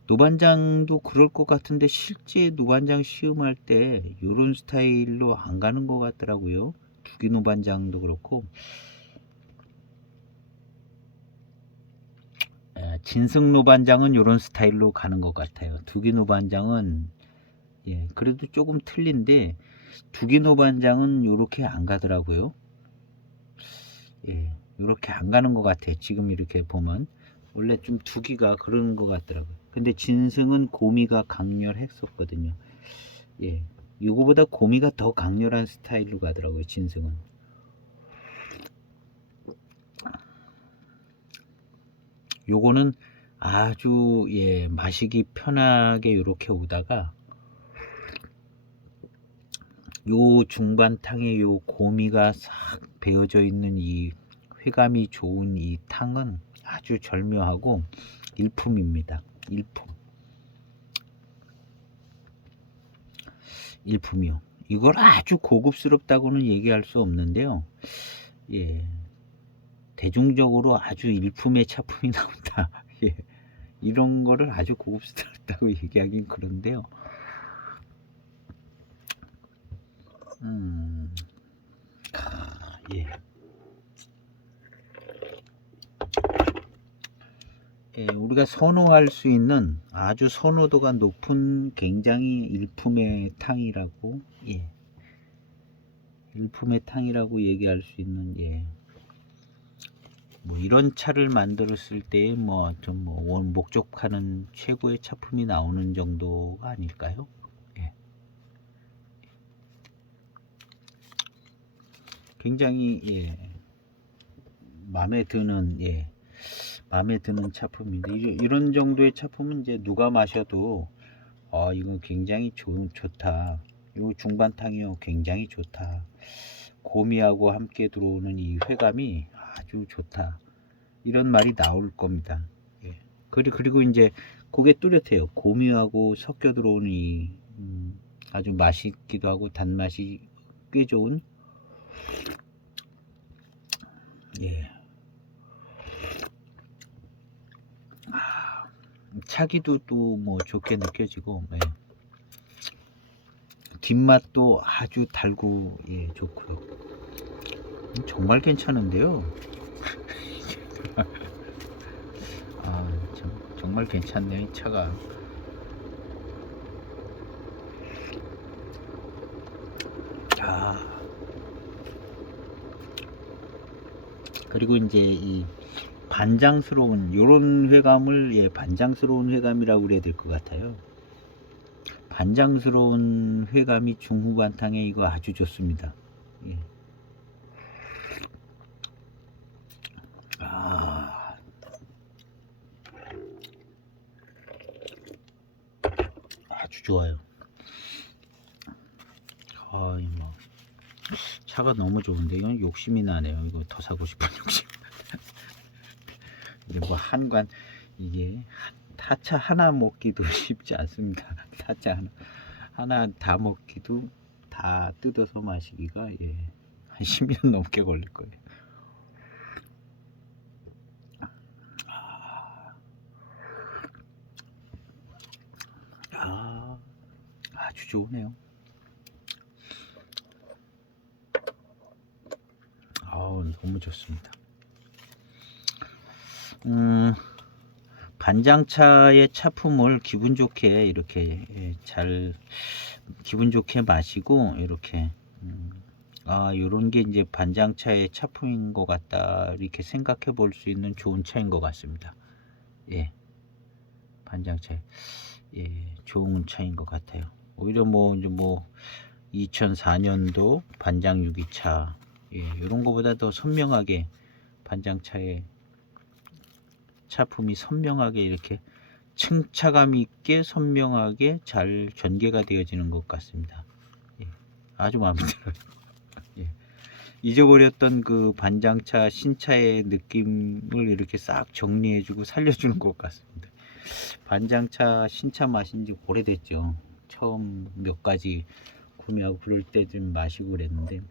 노반장도 그럴 것 같은데 실제 노반장 시음할 때 요런 스타일로 안 가는 것 같더라고요. 두기 노반장도 그렇고, 진승 노반장은 요런 스타일로 가는 것 같아요. 두기 노반장은 그래도 조금 틀린데 두기 노반장은 요렇게 안 가더라고요. 요렇게 안 가는 것 같아요. 지금 이렇게 보면 원래 좀 두기가 그런 것 같더라고요. 근데 진승은 고미가 강렬했었거든요. 요거보다 고미가 더 강렬한 스타일로 가더라고요. 진승은. 요거는 아주 마시기 편하게 요렇게 오다가 요 중반탕에 요 고미가 싹 배어져 있는 이 회감이 좋은 이 탕은 아주 절묘하고 일품입니다. 일품이요. 이걸 아주 고급스럽다고는 얘기할 수 없는데요. 대중적으로 아주 일품의 차품이 나온다. 이런 거를 아주 고급스럽다고 얘기하긴 그런데요. 우리가 선호할 수 있는 아주 선호도가 높은 굉장히 일품의 탕이라고 일품의 탕이라고 얘기할 수 있는 뭐 이런 차를 만들었을 때 뭐 좀 뭐 목적하는 최고의 차품이 나오는 정도가 아닐까요? 굉장히 마음에 드는 차품인데 이런 정도의 차품은 이제 누가 마셔도 이거 굉장히 좋다. 요 중반탕이요 굉장히 좋다. 고미하고 함께 들어오는 이 회감이 아주 좋다. 이런 말이 나올 겁니다. 그리고 이제 그게 뚜렷해요. 고미하고 섞여 들어오는 이 아주 맛있기도 하고 단맛이 꽤 좋은 차기도 또 뭐 좋게 느껴지고 뒷맛도 아주 달고 좋고요. 정말 괜찮은데요. 정말 괜찮네요. 이 차가. 그리고 이제 이 반장스러운 요런 회감을 반장스러운 회감이라고 그래야 될 것 같아요. 반장스러운 회감이 중후반탕에 이거 아주 좋습니다. 아주 좋아요. 뭐 차가 너무 좋은데 이건 욕심이 나네요. 이거 더 사고 싶은 욕심. 이제 뭐 한관 이게 타차 하나 먹기도 쉽지 않습니다. 타차 하나 다 먹기도 다 뜯어서 마시기가 한 10년 넘게 걸릴 거예요. 아주 좋으네요. 너무 좋습니다. 반장차의 차품을 기분 좋게 이렇게 잘 기분 좋게 마시고 이렇게 요런 게 이제 반장차의 차품인 것 같다 이렇게 생각해 볼 수 있는 좋은 차인 것 같습니다. 반장차 좋은 차인 것 같아요. 오히려 뭐 이제 뭐 2004년도 반장 유기차, 이런 거보다 더 선명하게 반장차의 차품이 선명하게 이렇게 층차감 있게 선명하게 잘 전개가 되어지는 것 같습니다. 아주 마음에 들어요. 잊어버렸던 그 반장차 신차의 느낌을 이렇게 싹 정리해주고 살려주는 것 같습니다. 반장차 신차 마신 지 오래됐죠. 처음 몇 가지 구매하고 그럴 때 좀 마시고 그랬는데,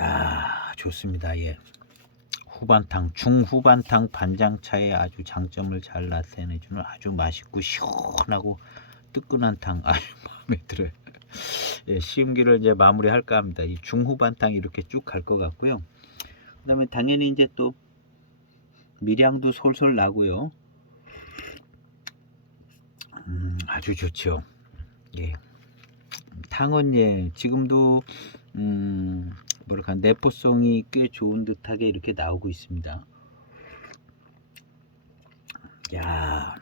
야, 좋습니다. 예. 후반탕, 중후반탕 반장차의 아주 장점을 잘 나타내주는 아주 맛있고 시원하고 뜨끈한 탕, 아주 마음에 들어요. 예, 시음기를 이제 마무리할까 합니다. 이 중후반탕 이렇게 쭉 갈 것 같고요. 그 다음에 당연히 이제 또 밀향도 솔솔 나고요. 아주 좋죠. 예. 탕은 예, 지금도 뭐랄까 내포성이 꽤 좋은 듯하게 이렇게 나오고 있습니다. 야,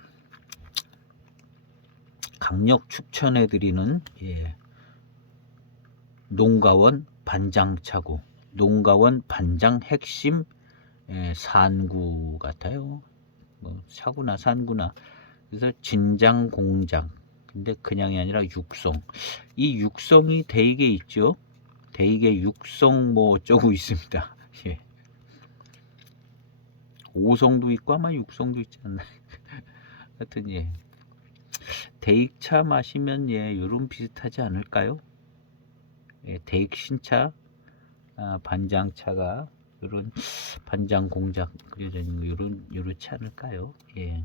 강력 추천해드리는 농가원 반장차고, 농가원 반장 핵심 산구 같아요. 뭐 차구나 산구나. 그래서 진장 공장. 근데 그냥이 아니라 육성. 이 육성이 대익에 있죠. 대익에 육성 뭐 어쩌고 있습니다. 예. 5성도 있고 아마 6성도 있지 않나. 하여튼 예. 대익차 마시면 예, 요런 비슷하지 않을까요? 예, 대익 신차, 반장차가 요런 반장 공작 그려져 있는 거 요렇지 않을까요? 예.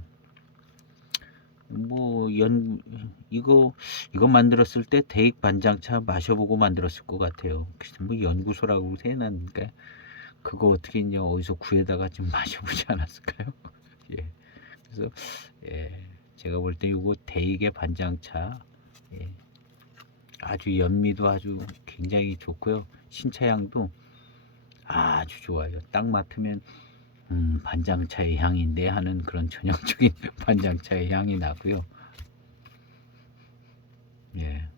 뭐 이거 만들었을 때 대익 반장차 마셔보고 만들었을 것 같아요. 뭐 연구소라고 해놨으니까 그거 어떻게 이제 어디서 구해다가 좀 마셔보지 않았을까요? 예. 그래서 예, 제가 볼 때 이거 대익의 반장차 아주 연미도 아주 굉장히 좋고요. 신차향도 아주 좋아요. 딱 맡으면 반장차의 향인데 하는 그런 전형적인 반장차의 향이 나고요. 예.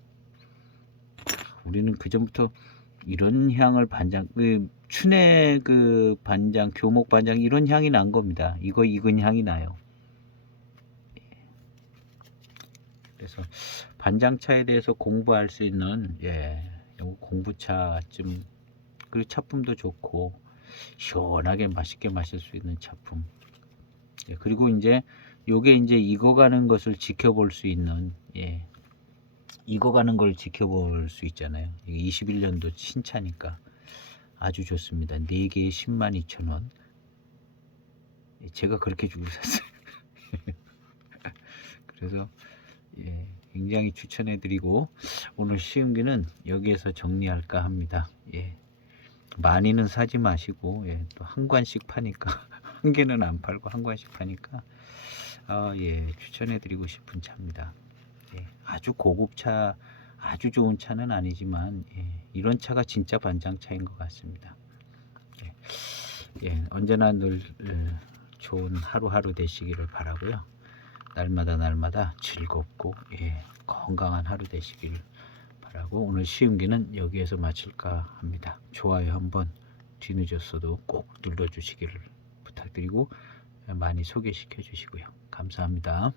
우리는 그 전부터 이런 향을 춘의 그 반장, 교목 반장 이런 향이 난 겁니다. 이거 익은 향이 나요. 그래서 반장차에 대해서 공부할 수 있는 공부차 좀, 그리고 차품도 좋고 시원하게 맛있게 마실 수 있는 차품. 그리고 이제 요게 이제 익어가는 것을 지켜볼 수 있는 익어가는 걸 지켜볼 수 있잖아요. 21년도 신차니까 아주 좋습니다. 4개에 102,000원. 제가 그렇게 주고 샀어요. 그래서 굉장히 추천해드리고 오늘 시음기는 여기에서 정리할까 합니다. 많이는 사지 마시고 또 한 관씩 파니까 한 개는 안 팔고 한 관씩 파니까 추천해드리고 싶은 차입니다. 아주 고급차, 아주 좋은 차는 아니지만 이런 차가 진짜 반장차인 것 같습니다. 언제나 늘 좋은 하루하루 되시기를 바라고요. 날마다 즐겁고 건강한 하루 되시기를 바라고 오늘 시음기는 여기에서 마칠까 합니다. 좋아요 한번 뒤늦었어도 꼭 눌러주시기를 부탁드리고 많이 소개시켜 주시고요. 감사합니다.